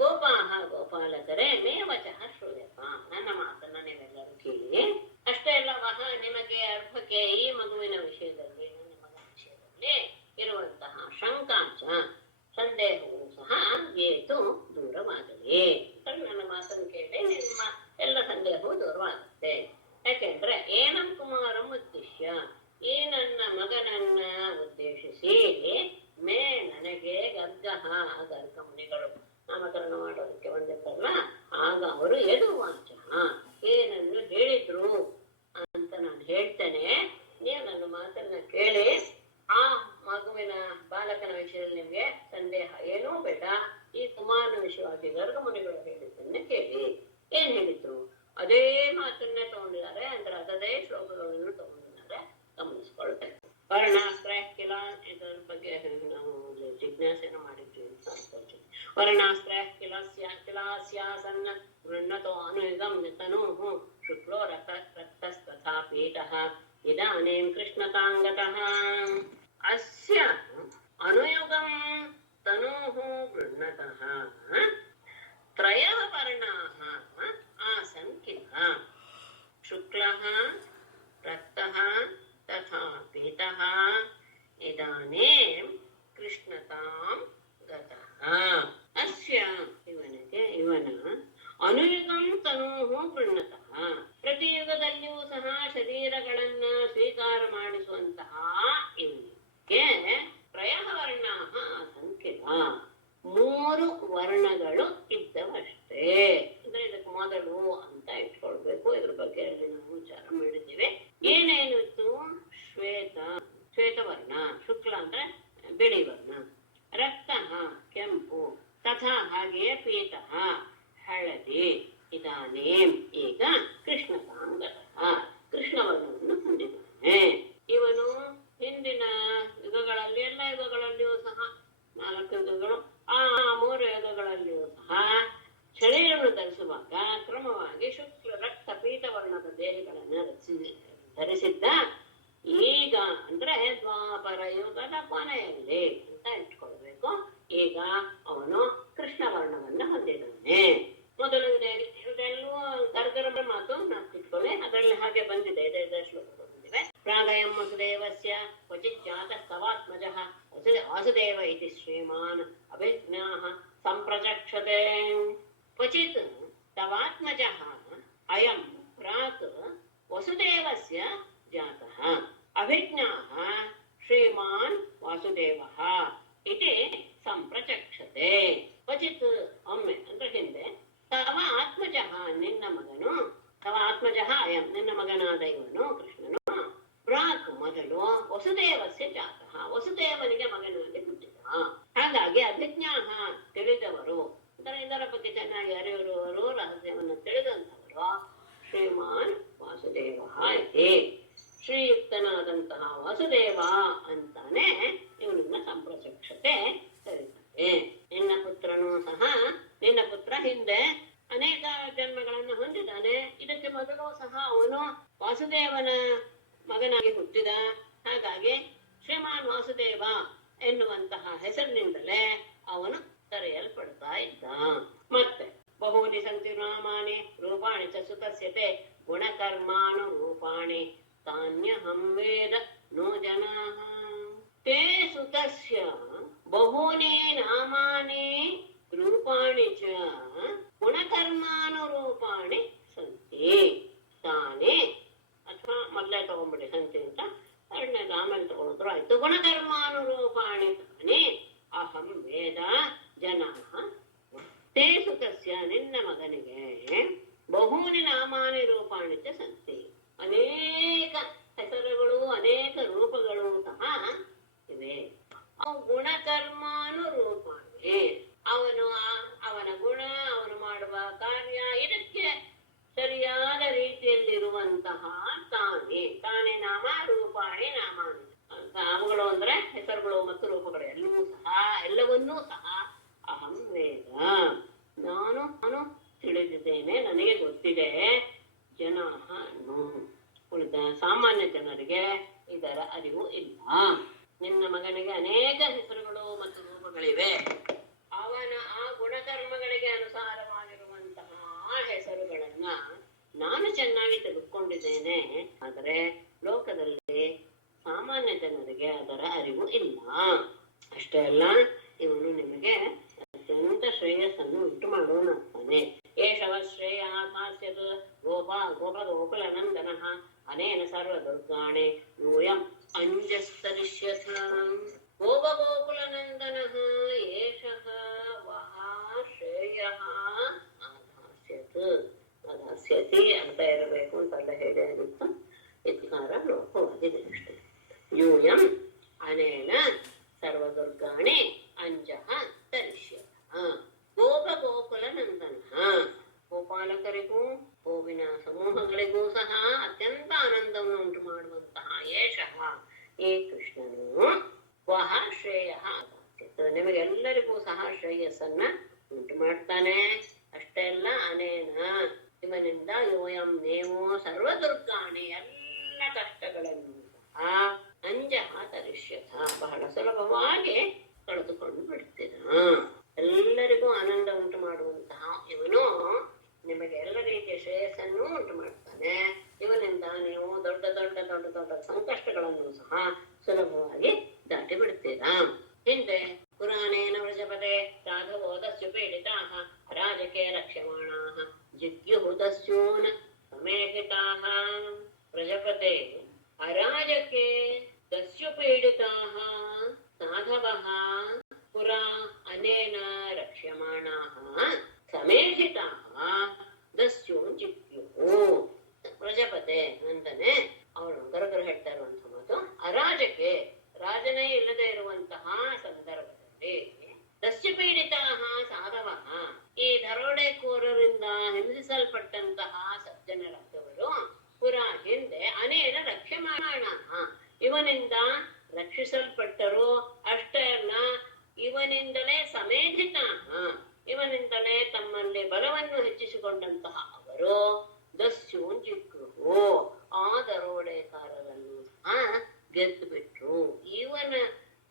ಗೋಪಾಹ ಗೋಪಾಲಕರೇ ಮೇ ವಚಃ ಶ್ರೂಯತಾಂ ನನ್ನ ಮಾತನ್ನ ನೀವೆಲ್ಲರೂ ಕೇಳಿ. ಅಷ್ಟೇ ಅಲ್ಲ, ವಹ ನಿಮಗೆ ಅರ್ಭಕೆ ಈ ಮಗುವಿನ ವಿಷಯದಲ್ಲಿ, ನನ್ನ ಮಗನ ವಿಷಯದಲ್ಲಿ ಇರುವಂತಹ ಶಂಕಾಂಶ ಸಂದೇಹವು ಸಹ ಏತು ದೂರವಾಗಲಿ. ನನ್ನ ಮಾತನ್ನು ಕೇಳಿ ನಿಮ್ಮ ಎಲ್ಲ ಸಂದೇಹವು ದೂರವಾಗುತ್ತೆ. ಯಾಕೆಂದ್ರೆ ಏನಂ ಕುಮಾರಂ ಉದ್ದೇಶ್ಯ, ಈ ನನ್ನ ಮಗನನ್ನ ಉದ್ದೇಶಿಸಿ ಮೇ ನನಗೆ ಗರ್ಗಃ ಗರ್ಗ ಮುನಿಗಳು ನಾಮಕರಣ ಮಾಡೋದಕ್ಕೆ ಬಂದಿದ್ದಲ್ಲ, ಆಗ ಅವರು ಎದು ವಾಚ ಏನನ್ನು ಹೇಳಿದ್ರು ಅಂತ ನಾನು ಹೇಳ್ತೇನೆ. ನೀವು ನನ್ನ ಮಾತನ್ನ ಕೇಳಿ. ಆ ಮಗುವಿನ ಬಾಲಕನ ವಿಷಯದಲ್ಲಿ ನಿಮ್ಗೆ ಸಂದೇಹ ಏನೂ ಬೇಡ. ಈ ಕುಮಾರನ ವಿಷಯವಾಗಿ ಗರ್ಗ ಮುನಿಗಳು ಹೇಳಿದ್ದನ್ನ ಕೇಳಿ. ಏನ್ ಹೇಳಿದ್ರು ಅದೇ ಮಾತನ್ನೇ ತಗೊಂಡಿದ್ದಾರೆ, ಅಂದ್ರೆ ಅದೇ ಶ್ಲೋಕಗಳನ್ನು ತಗೊಂಡಿದ್ದಾರೆ, ಗಮನಿಸ್ಕೊಳ್ತೇವೆ. ವರ್ಣಾಶ್ರಯ ಕಿಲ, ಇದರ ಬಗ್ಗೆ ನಾವು ಜಿಜ್ಞಾಸೆಯನ್ನು ಮಾಡಿದ್ವಿ ಅಂತ ಅನ್ಕೊಳ್ತೀವಿ. ವರ್ಣಾಶ್ರಯ ಕಿಲಾಸ್ಯಾಸನ್ನ ಗೃಹ್ಣತೋ ಅನುಯುಗಂ ತನೂಃ ಶುಕ್ಲೋ ರಕ್ತಸ್ತಥಾ ಪೀತಃ ಇದಾನೀಂ ಕೃಷ್ಣತಾಂಗತಃ ಅಸ್ಯ ಅನುಯುಗಂ ತನೂಃ ಗೃಹ್ಣತಃ ತ್ರಯಃ ವರ್ಣಾಃ ಆಸನ್ ಕಿಲ ಶುಕ್ಲಃ ರಕ್ತಃ ತಥಾ ಪೀತಃ ಇದಾನೀಂ ಕೃಷ್ಣತಾಂ ಗತಃ. ಅಸ್ಯ ಇವನ ಅನುಯುಗಂ ತನೂಃ ಗೃಹ್ಣತಃ ಪ್ರತಿ ಯುಗದಲ್ಲಿಯೂ ಸಹ ಶರೀರಗಳನ್ನ ಸ್ವೀಕಾರ ಮಾಡಿಸುವಂತಹ ಇವನಿಗೆ ತ್ರಯಃ ವರ್ಣಾಃ ಸಂಖ್ಯೆಯ 3 ವರ್ಣಗಳು ಇದ್ದವಷ್ಟೇ. ಅಂದ್ರೆ ಇದಕ್ಕೆ ಮೊದಲು ಅಂತ ಇಟ್ಕೊಳ್ಬೇಕು. ಇದ್ರ ಬಗ್ಗೆ ನಾವು ವಿಚಾರ ಮಾಡಿದ್ದೀವಿ. ಏನೇನು ಇತ್ತು? ಶ್ವೇತವರ್ಣ, ಶುಕ್ಲ ಅಂದ್ರೆ ಬಿಳಿ ವರ್ಣ, ರಕ್ತ ಕೆಂಪು, ತಥಾ ಹಾಗೆಯೇ ಪೀತಃ ಹಳದಿ, ಇದಾನೇಂ ಈಗ ಕೃಷ್ಣತಾಂಗತಃ ಕೃಷ್ಣವರ್ಣವನ್ನು ಹೊಂದಿದ್ದಾನೆ. ಇವನು ಹಿಂದಿನ ಯುಗಗಳಲ್ಲಿ, ಎಲ್ಲ ಯುಗಗಳಲ್ಲಿಯೂ ಸಹ 4 ಯುಗಗಳು, ಆ 3 ಯುಗಗಳಲ್ಲಿಯೂ ಸಹ ಶರೀರವನ್ನು ಧರಿಸುವಾಗ ಕ್ರಮವಾಗಿ ಶುಕ್ಲ ರಕ್ತ ಪೀತವರ್ಣದ ದೇಹಗಳನ್ನು ಧರಿಸಿದ್ದ. ಈಗ ಅಂದ್ರೆ ದ್ವಾಪರ ಯುಗದ ಕೊನೆಯಲ್ಲಿ ಅಂತ ಇಟ್ಕೊಳ್ಬೇಕು. ಈಗ ಅವನು ಕೃಷ್ಣ ವರ್ಣವನ್ನ ಹೊಂದಿದ್ದಾನೆ. ಮೊದಲು ಇದೆಲ್ಲೂ ಗರ್ಗರ ಮಾತು ನಾವು ಇಟ್ಕೊಳ್ಳಿ, ಅದರಲ್ಲಿ ಹಾಗೆ ಬಂದಿದೆ, 5 ಶ್ಲೋಕಗಳು ಬಂದಿವೆ. ಪ್ರಾಗಯಂ ವಸುದೇವಸ್ಯ ಕ್ವಚಿತ್ ಜಾತಃ ತವಾತ್ಮಜಃ ವಾಸುದೇವ ಇತಿ ಶ್ರೀಮಾನ್ ಅಭಿಜ್ಞಾಃ ಸಂಪ್ರಚಕ್ಷತೆ. ಕ್ವಚಿತ್ ತವಾತ್ಮಜಃ ಅಯಂ ಪ್ರಾಕ್ ವಸುದೇವಸ್ಯ ಜಾತಃ ಅಭಿಜ್ಞಾಃ ಶ್ರೀಮಾನ್ ವಾಸುದೇವಃ ಇತಿ ಸಂಪ್ರಚಕ್ಷತೆ. ಕ್ವಚಿತ್ ಒಮ್ಮೆ ಅಂದ್ರೆ ಹಿಂದೆ, ತವ ಆತ್ಮಜಃ ನಿನ್ನ ಮಗನು, ತವ ಆತ್ಮಜಃ ಅಯಂ ನಿನ್ನ ಮಗನಾದ ಇವನು ಕೃಷ್ಣನು, ಪ್ರಾಕ್ ಮೊದಲು ವಸುದೇವಸ್ಯ ಜಾತಃ ವಸುದೇವನಿಗೆ ಮಗನಾಗಿ ಹುಟ್ಟಿದ. ಹಾಗಾಗಿ ಅಭಿಜ್ಞಾಃ ತಿಳಿದವರು, ಅಂದರೆ ಇದರ ಬಗ್ಗೆ ಚೆನ್ನಾಗಿ ಅರಿಯುವವರು, ರಹಸ್ಯವನ್ನು ತಿಳಿದಂಥವರು ಶ್ರೀಮಾನ್ ವಾಸುದೇವ ಇದೆ. ಶ್ರೀಯುಕ್ತನಾದಂತಹ ವಾಸುದೇವ ಅಂತಾನೆ ಇವನನ್ನ ಸಂಪ್ರಚಕ್ಷತೆ ಕರೀತಾರೆ. ನಿನ್ನ ಪುತ್ರನೂ ಸಹ, ನಿನ್ನ ಪುತ್ರ ಹಿಂದೆ ಅನೇಕ ಜನ್ಮಗಳನ್ನು ಹೊಂದಿದ್ದಾನೆ. ಇದಕ್ಕೆ ಮೊದಲು ಸಹ ಅವನು ವಾಸುದೇವನ ಮಗನಾಗಿ ಹುಟ್ಟಿದ. ಹಾಗಾಗಿ ಶ್ರೀಮಾನ್ ವಾಸುದೇವ ಎನ್ನುವಂತಹ ಹೆಸರಿನಿಂದಲೇ ಅವನು ಕರೆಯಲ್ಪಡ್ತಾ ಇದ್ದ. ಮತ್ತೆ ಬಹೂನಿ ಸಂತಿ ನಾಮಾನಿ ರೂಪಾಣಿ ಚ ಸುತಸ್ಯತೆ ಗುಣಕರ್ಮಾನುರೂಪಾಣಿ ತಾನ್ಯಹಂ ವೇದ ನೋ ಜನಾಃ. ತೇ ಸುತಸ್ಯ ಬಹೂನಿ ನಾಮಾನಿ ರೂಪಾಣಿ ಚ ಗುಣಕರ್ಮಾನುರೂಪಾಣಿ ಸಂತಿ. ತಾನೇ, ಅಥವಾ ಮೊದಲೇ ತಗೊಂಡ್ಬಿಡಿ ಸಂತಿ ಅಂತ, ಎರಡನೇದು ಆಮೇಲೆ ತಗೊಂಡ್ರು ಆಯ್ತು. ಗುಣಕರ್ಮಾನುರೂಪಾಣಿ ತಾನೇ ಅಹಂ ವೇದ ಜನಾಃ. ತೇ ಸುತಸ್ಯ ನಿನ್ನ ಮಗನಿಗೆ ಬಹೂನಿ ನಾಮಾನಿ ರೂಪಾಣಿ ಚ ಸಂತಿ, ಅನೇಕ ಹೆಸರುಗಳು ಅನೇಕ ರೂಪಗಳು ಸಹ ಇವೆ. ಅವು ಗುಣಕರ್ಮಾನುರೂಪಾಣಿ, ಅವನ ಗುಣ, ಅವನು ಮಾಡುವ ಕಾರ್ಯ, ಇದಕ್ಕೆ ಸರಿಯಾದ ರೀತಿಯಲ್ಲಿರುವಂತಹ ತಾನೇ ನಾಮ ರೂಪಾಣಿ ನಾಮಾನಿ. ಅವುಗಳು ಅಂದ್ರೆ ಹೆಸರುಗಳು ಮತ್ತು ರೂಪಗಳು ಎಲ್ಲವನ್ನೂ ಸಹ ಅಹಂ ವೇದ ನಾನು ಹೆಸರುಗಳು ಮತ್ತು ರೂಪಗಳಿವೆ. ಅವನ ಆ ಗುಣಕರ್ಮಗಳಿಗೆ ಅನುಸಾರವಾಗಿರುವಂತಹ ಆ ಹೆಸರುಗಳನ್ನ ನಾನು ಚೆನ್ನಾಗಿ ತೆಗೆದುಕೊಂಡಿದ್ದೇನೆ. ಆದರೆ ಲೋಕದಲ್ಲಿ ಸಾಮಾನ್ಯ ಜನರಿಗೆ ಅದರ ಅರಿವು ಇಲ್ಲ. ಅಷ್ಟೇ ಅಲ್ಲ, ಇವನು ನಿಮಗೆ ಅತ್ಯಂತ ಶ್ರೇಯಸ್ಸನ್ನು ಉಂಟು ಮಾಡೋನಾಗ್ತಾನೆ. ಏಷವ ಶ್ರೇಯ ಹಾಸ್ಯದ ಗೋಪಗೋಕುಲನಂದನ ಅನೇನ ಸರ್ವದುರ್ಗಾಣಿ ಯೂಯಂ ಅಂಜಸ್ತರಿಷ್ಯಥ. ಗೋಪಗೋಕುಲನಂದನ ಏಷಃ ವಹ ಶ್ರೇಯಃ ಅಧಾಸ್ಯತ್. ಅಧಾಸ್ಯತಿ ಅಂತ ಇರಬೇಕು ಅಂತೆಲ್ಲ ಹೇಳಿ ಆಗಿತ್ತು. ಇತ್ಕಾರ ಲೋಪವಾಗಿದೆ ಅಷ್ಟೇ. ಯೂಯಂ ಅನೇನ ಸರ್ವದುರ್ಗಾಣಿ ಅಂಜಃ ತರಿಷ್ಯತಃ. ಗೋಪಗೋಕುಲನಂದನ, ಗೋಪಾಲಕರಿಗೂ ಗೋವಿನ ಸಮೂಹಗಳಿಗೂ ಸಹ ಅತ್ಯಂತ ಆನಂದವನ್ನು ಉಂಟು ಮಾಡುವಂತಹ ಏಷಃ ಈ ಕೃಷ್ಣನು ವಹ ಶ್ರೇಯ ಅಧಾಸ್ಯತ್, ನಿಮಗೆಲ್ಲರಿಗೂ ಸಹ ಶ್ರೇಯಸ್ಸನ್ನ ಉಂಟು ಮಾಡ್ತಾನೆ. ಅಷ್ಟೇ ಅಲ್ಲ, ಅನೇನ ಇವನಿಂದ ಯೋಯಂ ನೀವು ಸರ್ವದುರ್ಗಾಣಿ ಎಲ್ಲ ಕಷ್ಟಗಳನ್ನು ಸಹ ಅಂಜಃ ತರಿಷ್ಯಥ ಬಹಳ ಸುಲಭವಾಗಿ ಕಳೆದುಕೊಂಡು ಬಿಡ್ತೀರ. ಎಲ್ಲರಿಗೂ ಆನಂದ ಉಂಟು ಮಾಡುವಂತಹ ಇವನು ನಿಮಗೆ ಎಲ್ಲ ರೀತಿಯ ಶ್ರೇಯಸ್ಸನ್ನು ಉಂಟು ಮಾಡ್ತಾನೆ. ಇವನಿಂದ ನೀವು ದೊಡ್ಡ ದೊಡ್ಡ ದೊಡ್ಡ ದೊಡ್ಡ ಸಂಕಷ್ಟಗಳನ್ನು ಸಹ ಸುಲಭವಾಗಿ ದಾಟಿ ಬಿಡ್ತೀರಾ. ಹಿಂದೆ ಪುರಾಣೇನ ವ್ರಜಪದೆ ರಾಘವೋ ದಸ್ಯು ಪೀಡಿತಾಃ ಅರಾಜಕೆ ರಕ್ಷ್ಯಮಾಣಾಃ ಜಿಗ್ಯುಃ ದಸ್ಯೂನ್ ಸಮೇಹಿತಾಃ. ವ್ರಜಪದೆ ಅರಾಜಕೆ ದಸ್ಯು ಪೀಡಿತಾಃ ಸಾಧವಃ ಪುರಾ ಅನೇನ ರಕ್ಷ್ಯಮಾಣಾಃ ಸಮೇಹಿತಾಃ ದಸ್ಯೂನ್ ಜಿಗ್ಯುಃ. ಪ್ರಜಾಪತೆ ಅಂತಾನೆ ಅವನು ಗರಗರ ಹೇಳ್ತಾ ಇರುವಂತಹ ಮಾತು. ಅರಾಜಕೆ, ರಾಜನೇ ಇಲ್ಲದೆ ಇರುವಂತಹ ಸಂದರ್ಭದಲ್ಲಿ ದಸ್ಯು ಪೀಡಿತಾಃ ಸಾಧವಃ, ಈ ದರೋಡೆಕೋರರಿಂದ ಹಿಂಸಿಸಲ್ಪಟ್ಟಂತಹ ಸಜ್ಜನರಾದವರು ಪುರ ಹಿಂದೆ ಅನೇನ ರಕ್ಷ್ಯಮಾಣಾಃ ಇವನಿಂದ ರಕ್ಷಿಸಲ್ಪಟ್ಟರು. ಅಷ್ಟೇ ಅಲ್ಲ, ಇವನಿಂದಲೇ ಸಮೇಧಿತಾಃ ಇವನಿಂದಲೇ ತಮ್ಮಲ್ಲಿ ಬಲವನ್ನು ಹೆಚ್ಚಿಸಿಕೊಂಡಂತಹ ಅವರು ದಸ್ಯೂನ್ ಜಿಗ್ರುಹು ಆ ದರೋಡೆಕಾರರನ್ನು ಸಹ ಗೆದ್ದು ಬಿಟ್ರು. ಇವನ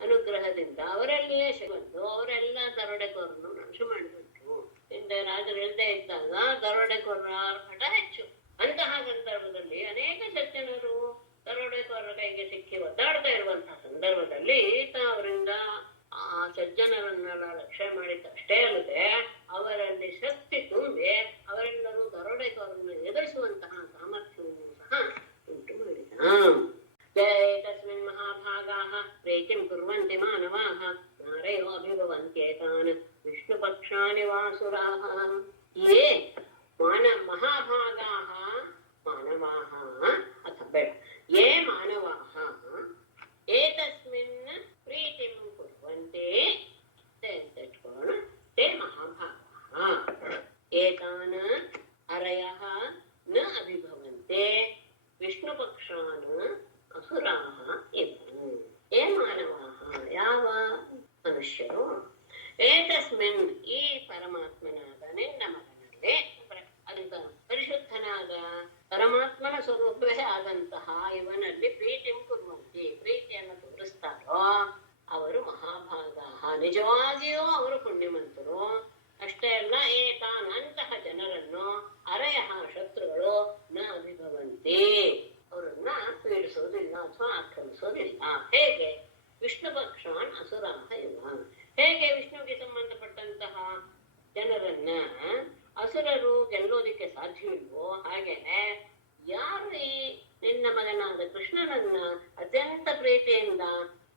ಅನುಗ್ರಹದಿಂದ ಅವರಲ್ಲಿಯೇ ಬಂದು ಅವರೆಲ್ಲ ದರೋಡೆಕೋರನ್ನು ನಾಶ ಮಾಡಿಬಿಟ್ರು. ಹಿಂದೆ ರಾಜರು ಇಲ್ಲದೆ ಇದ್ದಾಗ ದರೋಡೆಕೋರರ ಹಠ ಹೆಚ್ಚು. ಅಂತಹ ಸಂದರ್ಭದಲ್ಲಿ ಅನೇಕ ಸಜ್ಜನರು ದರೋಡೆಕೋರರ ಕೈಗೆ ಸಿಕ್ಕಿ ಒದ್ದಾಡ್ತಾ ಇರುವಂತಹ ಸಂದರ್ಭದಲ್ಲಿ ಈತ ಅವರಿಂದ ಆ ಸಜ್ಜನರನ್ನೆಲ್ಲ ರಕ್ಷಣೆ ಮಾಡಿದ್ದಷ್ಟೇ ಅಲ್ಲದೆ ಅವರಲ್ಲಿ ಶಕ್ತಿ ತುಂಬಿ ಅವರೆಲ್ಲರೂ ದರೋಡೆಕೋರನ್ನು ಎದುರಿಸುವಂತಹ ಸಾಮರ್ಥ್ಯವನ್ನು ಸಹ ಉಂಟು ಮಾಡಿದ. ತಸ್ಮಿನ್ ಮಹಾಭಾಗಾಃ ಪ್ರೀತಿಂ ಕುರ್ವಂತಿ ಮಾನವಾಃ ನಾರಯೋ ಅಭಿಭವಂತ್ಯೇತಾನ್ ವಿಷ್ಣು ಪಕ್ಷಾನಿ ವಾಸುರಾಃ. ಯೇ ಮಹಾಭಾಗಾಃ ಮಾನವಾಃ ಅಥ ಬೇಡ ಯೇ ಮಾನವಾಃ ಏತಸ್ಮಿನ್ ಪ್ರೀತಿಂ ಕುರ್ವಂತೆ ಅಂತ ಇಟ್ಕೊಳ್ಳೋಣ. ತೇ ಮಹಾಭಾಗಾಃ ಏತಾನ್ ಅರಯಃ ನ ಅಭಿಭವಂತೆ ವಿಷ್ಣು ಪಕ್ಷಾನ್ ಅಸುರಾಃ ಇವು. ಏ ಮಾನವಾಃ ಯಾವ ಮನುಷ್ಯರು ಏತಸ್ಮಿನ್ ಈ ಪರಮಾತ್ಮನಾದ ನಿನ್ನ ಮಗನಲ್ಲಿ ಅಂತ ಪರಿಶುದ್ಧನಾದ ಪರಮಾತ್ಮನ ಸ್ವರೂಪವೇ ಆದಂತಹ ಇವನಲ್ಲಿ ಪ್ರೀತಿಂ ಕುರ್ವಂತಿ ಪ್ರೀತಿಯನ್ನು ತೋರಿಸ್ತಾರೋ ಅವರು ಮಹಾಭಾಗಾಃ ನಿಜವಾಗಿಯೂ ಅವರು ಪುಣ್ಯವಂತರು. ಅಷ್ಟೇ ಅಲ್ಲ, ಏತಾನ್ ಅಂತಹ ಜನರನ್ನು ಅರಯಃ ಶತ್ರುಗಳು ನ ಅಭಿಭವಂತಿ ಅವರನ್ನ ಪೀಡಿಸೋದಿಲ್ಲ ಅಥವಾ ಆಕ್ರಮಿಸೋದಿಲ್ಲ. ಹೇಗೆ ವಿಷ್ಣು ಪಕ್ಷಾನ್ ಅಸುರಾಹ ಇವ, ಹೇಗೆ ವಿಷ್ಣುವಿಗೆ ಸಂಬಂಧಪಟ್ಟಂತಹ ಜನರನ್ನ ಅಸುರರು ಗೆಲ್ಲೋದಿಕ್ಕೆ ಸಾಧ್ಯವಿಲ್ವೋ ಹಾಗೇನೆ ಯಾರು ಈ ನಿನ್ನ ಮಗನಾದ ಕೃಷ್ಣನನ್ನ ಅತ್ಯಂತ ಪ್ರೀತಿಯಿಂದ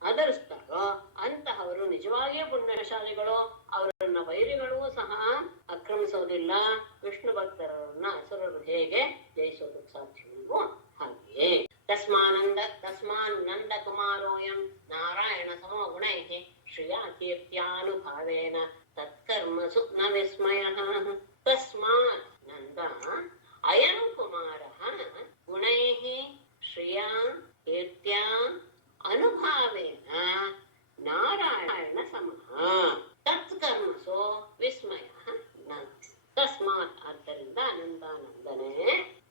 ಆಧರಿಸ್ತಾರೋ ಅಂತಹವರು ನಿಜವಾಗಿಯೂ ಪುಣ್ಯಶಾಲಿಗಳು. ಅವರನ್ನ ವೈರಿಗಳೂ ಸಹ ಆಕ್ರಮಿಸೋದಿಲ್ಲ. ವಿಷ್ಣು ಭಕ್ತರನ್ನ ಅಸುರರು ಹೇಗೆ ಜಯಿಸೋದಕ್ಕೆ ಸಾಧ್ಯವಿಲ್ವೋ ಹಾಗೆಯೇ ತಸ್ಮಾನ್ ನಂದ ಕುಮಾರೋಯಂ ನಾರಾಯಣ ಸಮೋ ಗುಣೈಃ ಶ್ರಿಯಾ ಕೀರ್ತ್ಯಾನುಭಾವೇನ ತತ್ಕರ್ಮಸು ನ ವಿಸ್ಮಯಃ. ತಸ್ಮಾತ್ ನಂದ ಅಯಂ ಕುಮಾರಃ ಗುಣೈಃ ಶ್ರಿಯಾ ಕೀರ್ತ್ಯಾ ಅನುಭಾವೇನ ನಾರಾಯಣ ಸಮಃ ತತ್ಕರ್ಮಸೋ ವಿಸ್ಮಯಃ ನ. ತಸ್ಮಾತ್ ಆದ್ದರಿಂದ ಅನಂತಾನಂದನೇ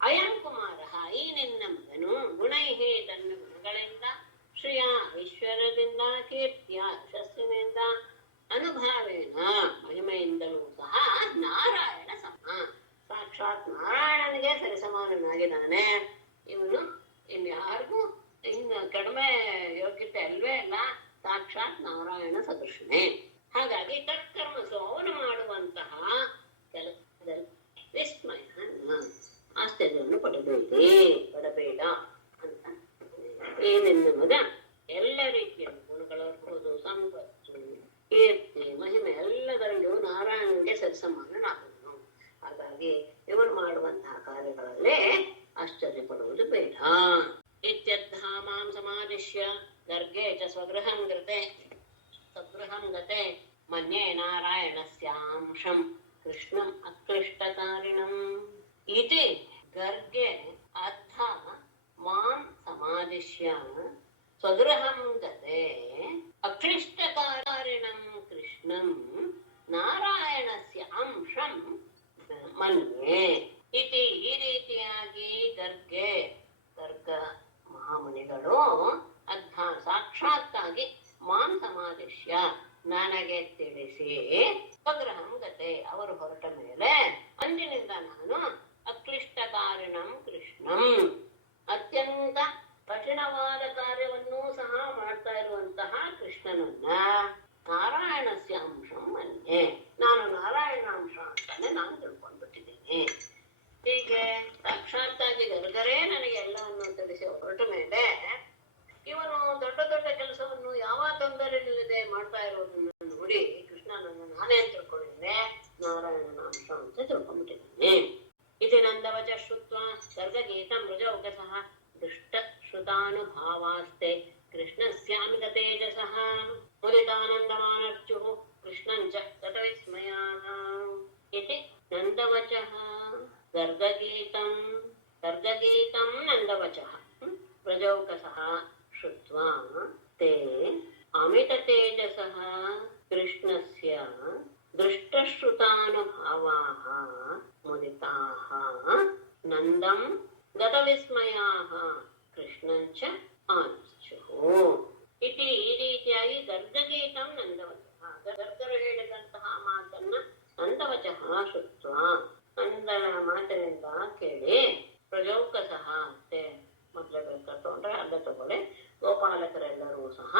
ಅಯಂ ಕುಮಾರಃ ಈ ನಿನ್ನ ಮಗನು ಗುಣೈಃ ತನ್ನ ಗುಣಗಳಿಂದ ಶ್ರಿಯಾ ಐಶ್ವರ್ಯದಿಂದ ಕೀರ್ತಿಯ ಕೃಷ್ಣೇ. ಹಾಗಾಗಿ ತತ್ಕರ್ಮಸು ಅವನು ಮಾಡುವಂತಹ ಕೆಲಸದಲ್ಲಿ ವಿಸ್ಮಯ ಆಶ್ಚರ್ಯವನ್ನು ಪಡಬೇಡ ಅಂತ ಏನೆನ್ನುವುದ ಎಲ್ಲ ರೀತಿಯ ಗುಣಗಳಿರ್ಬೋದು, ಸಂಪತ್ತು, ಕೀರ್ತಿ, ಮಹಿಮೆ ಎಲ್ಲದರಲ್ಲೂ ನಾರಾಯಣನಿಗೆ ಸರಿಸಮಾನನಾಗುವನು. ಹಾಗಾಗಿ ಇವನು ಮಾಡುವಂತಹ ಕಾರ್ಯಗಳಲ್ಲೇ ಆಶ್ಚರ್ಯ ಪಡುವುದು ಬೇಡ. ಇತ್ಯರ್ಥ ಮಾಂ ಸಮಾದಿಶ್ಯ ಗರ್ಗೆ ಚ ಸ್ವಗೃಹಂ ಗತೆ ಮನ್ಯೇ ನಾರಾಯಣಸ್ಯಾಂಶಂ ಕೃಷ್ಣಂ ಅಕ್ಲಿಷ್ಟಕಾರಿಣಂ ಇತಿ ಗರ್ಗೆ ಅರ್ಥ ಮಾಂ ಸಮಾದಿಶ್ಯ ಸ್ವಗೃಹಂ ಗತೆ ಅಕ್ಲಿಷ್ಟಕಾರಿಣಂ ಕೃಷ್ಣಂ ನಾರಾಯಣಸ್ಯ ಅಂಶಂ ಮನ್ಯೆ ಇತಿ. ಈ ರೀತಿಯಾಗಿ ಗರ್ಗ ಮಹಾಮುನಿಗಳು ಅರ್ಥ ಸಾಕ್ಷಾತ್ತಾಗಿ ಮಾಂ ಸಮಾದಿಶ್ಯ ನನಗೆ ತಿಳಿಸಿ ಸ್ವಗೃಹಂ ಗತೆ ಅವರು ಹೊರಟ ಮೇಲೆ ಅಂದಿನಿಂದ ನಾನು ಅಕ್ಲಿಷ್ಟಕಾರಿಣಂ ಕೃಷ್ಣಂ ಅತ್ಯಂತ ಕಠಿಣವಾದ ಕಾರ್ಯವನ್ನೂ ಸಹ ಮಾಡ್ತಾ ಇರುವಂತಹ ಕೃಷ್ಣನನ್ನ ನಾರಾಯಣಸ್ಯ ಅಂಶಂ ಮನ್ಯೆ ನಾನು ನಾರಾಯಣಾಂಶ ಅಂತಾನೆ ನಾನು ತಿಳ್ಕೊಂಡ್ಬಿಟ್ಟಿದ್ದೀನಿ. ಹೀಗೆ ಸಾಕ್ಷಾತ್ತಾಗಿ ಗರ್ಗರೇ ನನಗೆ ಎಲ್ಲವನ್ನು ತಿಳಿಸಿ ಹೊರಟ ಮೇಲೆ ಇವನು ದೊಡ್ಡ ದೊಡ್ಡ ಕೆಲಸವನ್ನು ಯಾವ ತೊಂದರೆ ಇಲ್ಲದೆ ಮಾಡ್ತಾ ಇರೋದನ್ನ ನೋಡಿ ಕೃಷ್ಣನನ್ನು ನಾನೇ ತಿಳ್ಕೊಂಡಿದ್ದೆ ನಾರಾಯಣನಾಂಶ ಅಂತ ತಿಳ್ಕೊಂಡ್ಬಿಟ್ಟಿದ್ದಾನೆ. ಇತಿ ನಂದವಚ ಶ್ರುತ್ವ ಗರ್ಗಗೀತಂ ಮೃಜೌಕಸಃ ದುಷ್ಟ ಶ್ರುತಾನುಭಾವಾಸ್ತೆ ಕೃಷ್ಣಸ್ಯಾಮಿತ ತೇಜಸಃ ಮುದಿತಾನಂದಮಾನರ್ಚುಃ ಕೃಷ್ಣಂಚ ಗತವಿಸ್ಮಯಾಃ ಇತಿ ನಂದವಚಃ ಗರ್ಗಗೀತಂ ನಂದವಚಃ ಪ್ರಜೌಕಸಃ ಶ್ರುತ್ವಾ ತೇ ಅಮಿತ ತೇಜಸಃ ಕೃಷ್ಣಸ್ಯ ದೃಷ್ಟಶ್ರುತಾನುಭಾವಾಃ ಮುದಿತಾಃ ನಂದಂ ಗತವಿಸ್ಮಯಾಃ ಕೃಷ್ಣಂಚ ಆನರ್ಚುಃ ಇತಿ. ಈ ರೀತಿಯಾಗಿ ಗರ್ಗಗೀತಂ ನಂದವಚಃ ಗರ್ಗರು ಹೇಳಿದಂತಹ ಮಾತನ್ನ ನಂದವಚಃ ಶ್ರುತ್ವಾ ನಂದನ ಮಾತಿನಿಂದ ಕೇಳಿ ಪ್ರಜೌಕಸಃ ಅಂತೆ ಮೊದಲೇ ಬೇಕಾದ್ರೆ ಅರ್ಧ ತಗೊಳ್ಳಿ ಗೋಪಾಲಕರೆಲ್ಲರೂ ಸಹ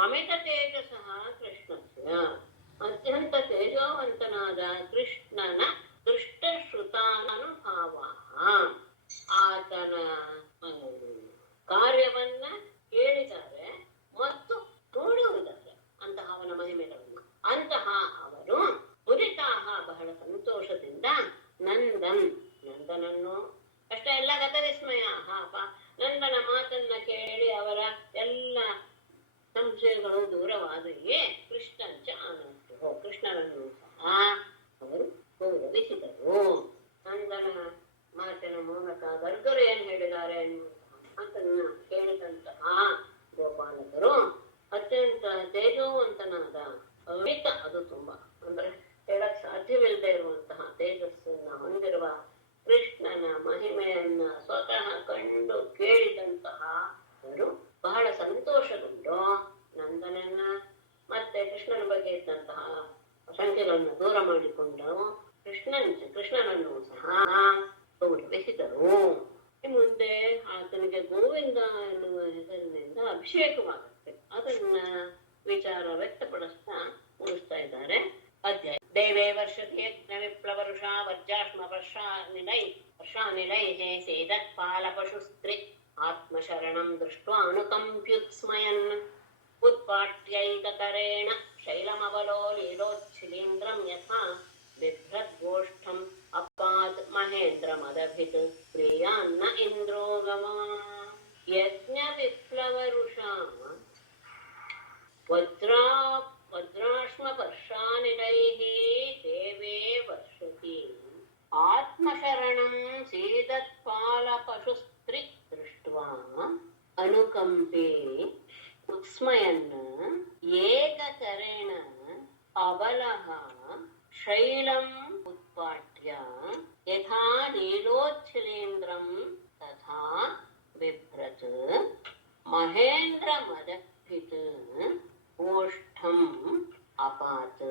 ಅಮಿತ ತೇಜಸಃ ಕೃಷ್ಣಸ್ಯ ಅತ್ಯಂತ ತೇಜೋವಂತನಾದ ಕೃಷ್ಣನ ದುಷ್ಟಶ್ರುತಾನುಭಾವ ಆತನ ಕಾರ್ಯವನ್ನ ಕೇಳಿದ್ದಾರೆ ಮತ್ತು ನೋಡುವುದಾರೆ ಅಂತಹ ಅವನ ಮಹಿಮೆಗಳನ್ನು. ಅಂತಹ ಅವರು ಮುದಿತಾಹ ಬಹಳ ಸಂತೋಷದಿಂದ ನಂದನನ್ನು ಅಷ್ಟೇ ಎಲ್ಲ ಗತವಿಸ್ಮಯ ನಂದನ ಮಾತನ್ನ ಕೇಳಿ ಅವರ ಎಲ್ಲ ಸಂಶಯಗಳು ದೂರವಾದೆಯೇ ಕೃಷ್ಣಂಚ ಆನಂದರು ಕೃಷ್ಣನನ್ನು ಸಹ ಅವರು ಗೌರವಿಸಿದರು. ನಂದನ ಮಾತಿನ ಮೂಲಕ ಗರ್ಗರು ಏನ್ ಹೇಳಿದ್ದಾರೆ ಎನ್ನುವಂತಹ ಮಾತನ್ನ ಕೇಳಿದಂತಹ ಗೋಪಾಲಕರು ಅತ್ಯಂತ ತೇಜೋವಂತನಾದ ಅಮಿತ ಅದು ತುಂಬಾ ಅಂದ್ರೆ ಹೇಳಕ್ ಸಾಧ್ಯವಿಲ್ಲದೆ ಇರುವಂತಹ ತೇಜಸ್ಸನ್ನ ಹೊಂದಿರುವ ಕೃಷ್ಣನ ಮಹಿಮೆಯನ್ನ ಸ್ವತಃ ಕಂಡು ಕೇಳಿದಂತಹ ಅವರು ಬಹಳ ಸಂತೋಷಗೊಂಡು ನಂದನನ್ನ ಮತ್ತೆ ಕೃಷ್ಣನ ಬಗ್ಗೆ ಇದ್ದಂತಹ ಸಂಖ್ಯೆಗಳನ್ನು ದೂರ ಮಾಡಿಕೊಂಡು ಕೃಷ್ಣನನ್ನು ಸಹ ಗೌರವಿಸಿದರು. ಮುಂದೆ ಆತನಿಗೆ ಗೋವಿಂದ ಎನ್ನುವ ಹೆಸರಿನಿಂದ ಅಭಿಷೇಕವಾಗುತ್ತೆ. ಅದನ್ನ ವಿಚಾರ ವ್ಯಕ್ತಪಡಿಸ್ತಾ ಮುಗಿಸ್ತಾ ಇದ್ದಾರೆ ಅಧ್ಯಾಯ. ದೇವೇ ವರ್ಷೇ ಯಜ್ಞ ವಿಪ್ಲವ ಋಷಾ ವರ್ಜಾಶ್ಮ ವರ್ಷಾನಿಲೈ ಸೇದತ್ ಪಾಲ ಪಶುಸ್ತ್ರಿ ಆತ್ಮಶರಣಂ ದೃಷ್ಟ್ವಾ ಅನುಕಂಪ್ಯುತ್ಸ್ಮಯನ್ ಉತ್ಪಾಟ್ಯೈಕಕರೇಣ ಶೈಲಮವಲೋಲೀಲೋಚ್ಛಿಲೀಂದ್ರಂ ಯಥಾ ಬಿಭ್ರದ್ಗೋಷ್ಠಂ ಅಪಾತ್ ಮಹೇಂದ್ರಮದಭಿತ್ ಪ್ರಿಯಾನ್ನ ಇಂದ್ರೋ ಗವಾ. ಯಜ್ಞ ವಿಪ್ಲವ ಋಷಾ ವಜ್ರಾಶ್ಮ ವರ್ಷಾನಿಲೈಃ ದೇವೇ ವರ್ಷತಿ ಆತ್ಮಶರಣಂ ಸೀದತ್ಪಾಲ ಪಶುಸ್ತ್ರಿ ದೃಷ್ಟ್ವಾ ಅನುಕಂಪೆ ಉತ್ಸ್ಮಯನ್ ಏಕಕರೇಣ ಅಬಲಃ ಶೈಲಂ ಉತ್ಪಾಟ್ಯ ಯಥಾ ನೀಲೋಚ್ಛಲೇಂದ್ರಂ ತಥಾ ಬಿಭ್ರತ್ ಮಹೇಂದ್ರಮದಭಿತ್ ಗೋಷ್ಠಂ ಅಪಾತ್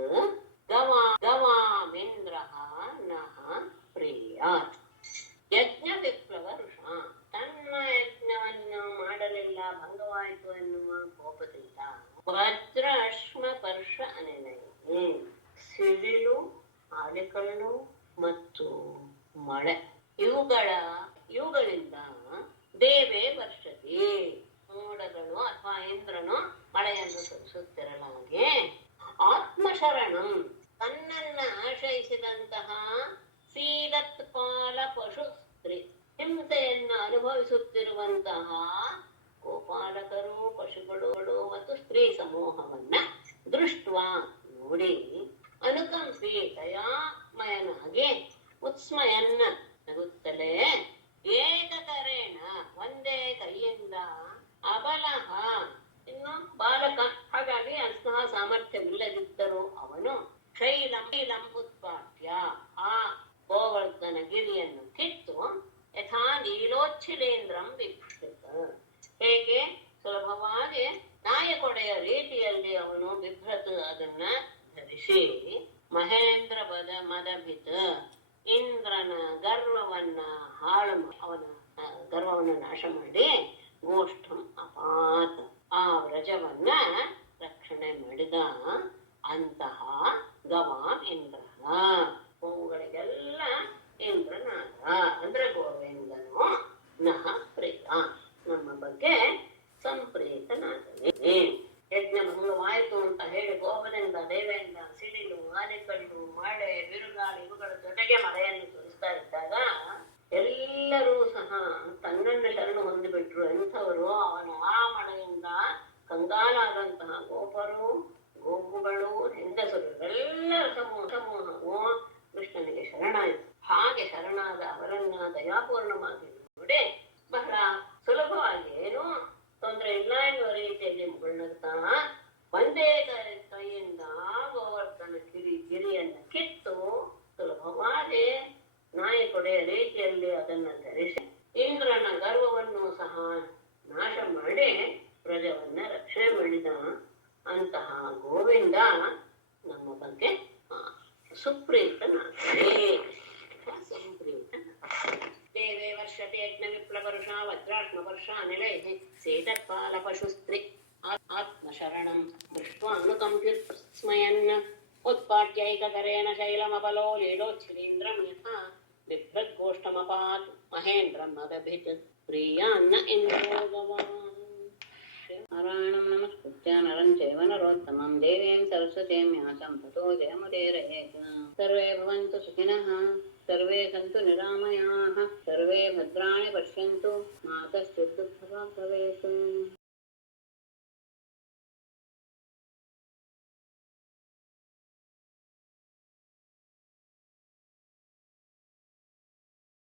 ಗವಾಮಿಂದ್ರಃ ನಃ ಪ್ರಿಯಾತ್. ಯಜ್ಞ ವಿಪ್ಲವ ಋಷ ತನ್ನ ಯಜ್ಞವನ್ನು ಮಾಡಲಿಲ್ಲ ಭಂಗವಾಯಿತು ಎನ್ನುವ ಕೋಪದಿಂದ ವಜ್ರ ಅಶ್ಮ ಕಣ್ಣು ಮತ್ತು ಮಳೆ ಇವುಗಳಿಂದ ದೇವೇ ವರ್ಷತಿ, ಮೋಡಗಳು ಅಥವಾ ಇಂದ್ರನು ಮಳೆಯನ್ನು ಸುರಿಸುತ್ತಿರಲಾಗೆ ಆತ್ಮಶರಣಂ ತನ್ನನ್ನ ಆಶ್ರಯಿಸಿದಂತಹ ಸೀಲತ್ಪಾಲ ಪಶು ಸ್ತ್ರೀ ಹಿಂಸೆಯನ್ನು ಅನುಭವಿಸುತ್ತಿರುವಂತಹ ಗೋಪಾಲಕರು, ಪಶುಗಳು ಮತ್ತು ಸ್ತ್ರೀ ಸಮೂಹವನ್ನ ದೃಷ್ಟ ನೋಡಿ ಅನುಕಂಪಿ ದಯಾಮಯನಾಗಿ ಉತ್ಸ್ಮಯನ್ನ ನಗುತ್ತಲೇ ಏಕಕರೇಣ ಒಂದೇ ಕೈಯಿಂದ ಅಬಲಹ ಇನ್ನು ಬಾಲಕ, ಹಾಗಾಗಿ ಅಂತಹ ಸಾಮರ್ಥ್ಯವಿಲ್ಲದಿದ್ದರೂ ಅವನು ಶೈಲಂ ಉತ್ಪಾಟ್ಯ ಆ ಗೋವರ್ಧನ ಗಿರಿಯನ್ನು ಕಿತ್ತು ಯಥಾ ನೀಲೋಚ್ಛಿಲೇಂದ್ರಂ ವಿಭೃತ, ಹೇಗೆ ಸುಲಭವಾಗಿ ನಾಯಕೊಡೆಯ ರೀತಿಯಲ್ಲಿ ಅವನು ಬಿಭ್ರತ ಅದನ್ನ ಧರಿಸಿ ಮಹೇಂದ್ರ ಮದಭಿತ ಇಂದ್ರನ ಗರ್ವವನ್ನ ಅವನ ಗರ್ವವನ್ನು ನಾಶ ಮಾಡಿ ಗೋಷ್ಠಂ ಅಪಾತ ಆ ವ್ರಜವನ್ನ ರಕ್ಷಣೆ ಮಾಡಿದ ಅಂತಹ ಗವಾನ್ ಇಂದ್ರ, ಗೋವುಗಳಿಗೆಲ್ಲ ಇಂದ್ರನಾದ ಅಂದ್ರೆ ಗೋವಿಂದನು ನಹ ಪ್ರೀತ ನಮ್ಮ ಬಗ್ಗೆ ಸಂಪ್ರೀತನಾದನೆ. ಯಜ್ಞ ಭಂಗವಾಯಿತು ಅಂತ ಹೇಳಿ ಗೋವದಿಂದ ದೇವೇಂದ್ರ ಸಿಡಿಲು, ಆನೆಕಲ್ಲು, ಮಳೆ, ಬಿರುಗಾಳಿ ಇವುಗಳ ಜೊತೆಗೆ ಮಳೆಯನ್ನು ಸುರಿಸ್ತಾ ಇದ್ದಾಗ ಎಲ್ಲರೂ ಸಹ ತನ್ನನ್ನು ಶರಣು ಹೊಂದಿಬಿಟ್ರು. ಎಂಥವರು? ಅವನ ಆ ಮಳೆಯಿಂದ ಕಂಗಾಲಾದಂತಹ ಗೋಪರು, ಗೋವುಗಳು, ಹೆಂಗಸರು ಎಲ್ಲರ ಸಮೂಹವು ಕೃಷ್ಣನಿಗೆ ಶರಣಾಯಿತು. ಹಾಗೆ ಶರಣಾದ ಅವರನ್ನ ದಯಾಪೂರ್ಣವಾಗಿ ನೋಡಿ ಬಹಳ ಸುಲಭವಾಗಿ ಏನೂ ತೊಂದರೆ ಇಲ್ಲ ಎನ್ನುವ ರೀತಿಯಲ್ಲಿ ಮುಗುಳ್ನಗ್ತಾ ಒಂದೇ ಕೈಯಿಂದ ಗೋವರ್ಧನ ಗಿರಿಯನ್ನು ಕಿತ್ತು ಸುಲಭವಾಗಿ ನಾಯಕೊಡೆಯ ರೀತಿಯಲ್ಲಿ ಅದನ್ನು ಧರಿಸಿ ಇಂದ್ರನ ಗರ್ವವನ್ನು ಸಹ ನಾಶ ಮಾಡಿ ಪ್ರಜವನ್ನ ರಕ್ಷಣೆ ಮಾಡಿದ ಅಂತಹ ಗೋವಿಂದ ನಮ್ಮ ಬಗ್ಗೆ ಸುಪ್ರೀತನಾಗಲಿ. ದೇವೇ ವರ್ಷತೆ ಯಜ್ಞ ವಿಪ್ಲವರ್ಷ ವಜ್ರಾಶ್ಮವರ್ಷ ನಿಲೈ ಸೇತತ್ಪಾಲ ಪಶುಸ್ತ್ರೀ ಆತ್ಮಶರಣಂ ದೃಷ್ಟ್ವಾ ಅನುಕಂಪ್ಯುತ್ಸ್ಮಯನ್ ಉತ್ಪಾಟ್ಯೈಕಕರೇಣ ಶೈಲಮಬಲೋ ಲೀಲೋಚ್ಛಿಲೇಂದ್ರಂ ಯಥಾ ಬಿಭ್ರದ್ಗೋಷ್ಠಮಪಾತ್ ಮಹೇಂದ್ರಂ ಮದಭಿತ್ ಪ್ರಿಯಾನ್ನ ಇಂದ್ರೋ ಗವಾನ್. ನಾರಾಯಣಂ ನಮಸ್ಕೃತ್ಯ ನರಂ ಚೈವ ನರೋತ್ತಮಂ ದೇವೀಂ ಸರಸ್ವತೀಂ ವ್ಯಾಸಂ ತತೋ ಜಯಮುದೀರಯೇತ್. ಸರ್ವೇ ಭವಂತು ಸುಖಿನಃ, ಸರ್ವೇ ಸಂತು ನಿರಾಮಯಾಃ, ಸರ್ವೇ ಭದ್ರಾಣಿ ಪಶ್ಯन्तು, ಮಾ ಕಶ್ಚಿತ್ ದುಃಖಭಾಗ್ ಭವೇತ್.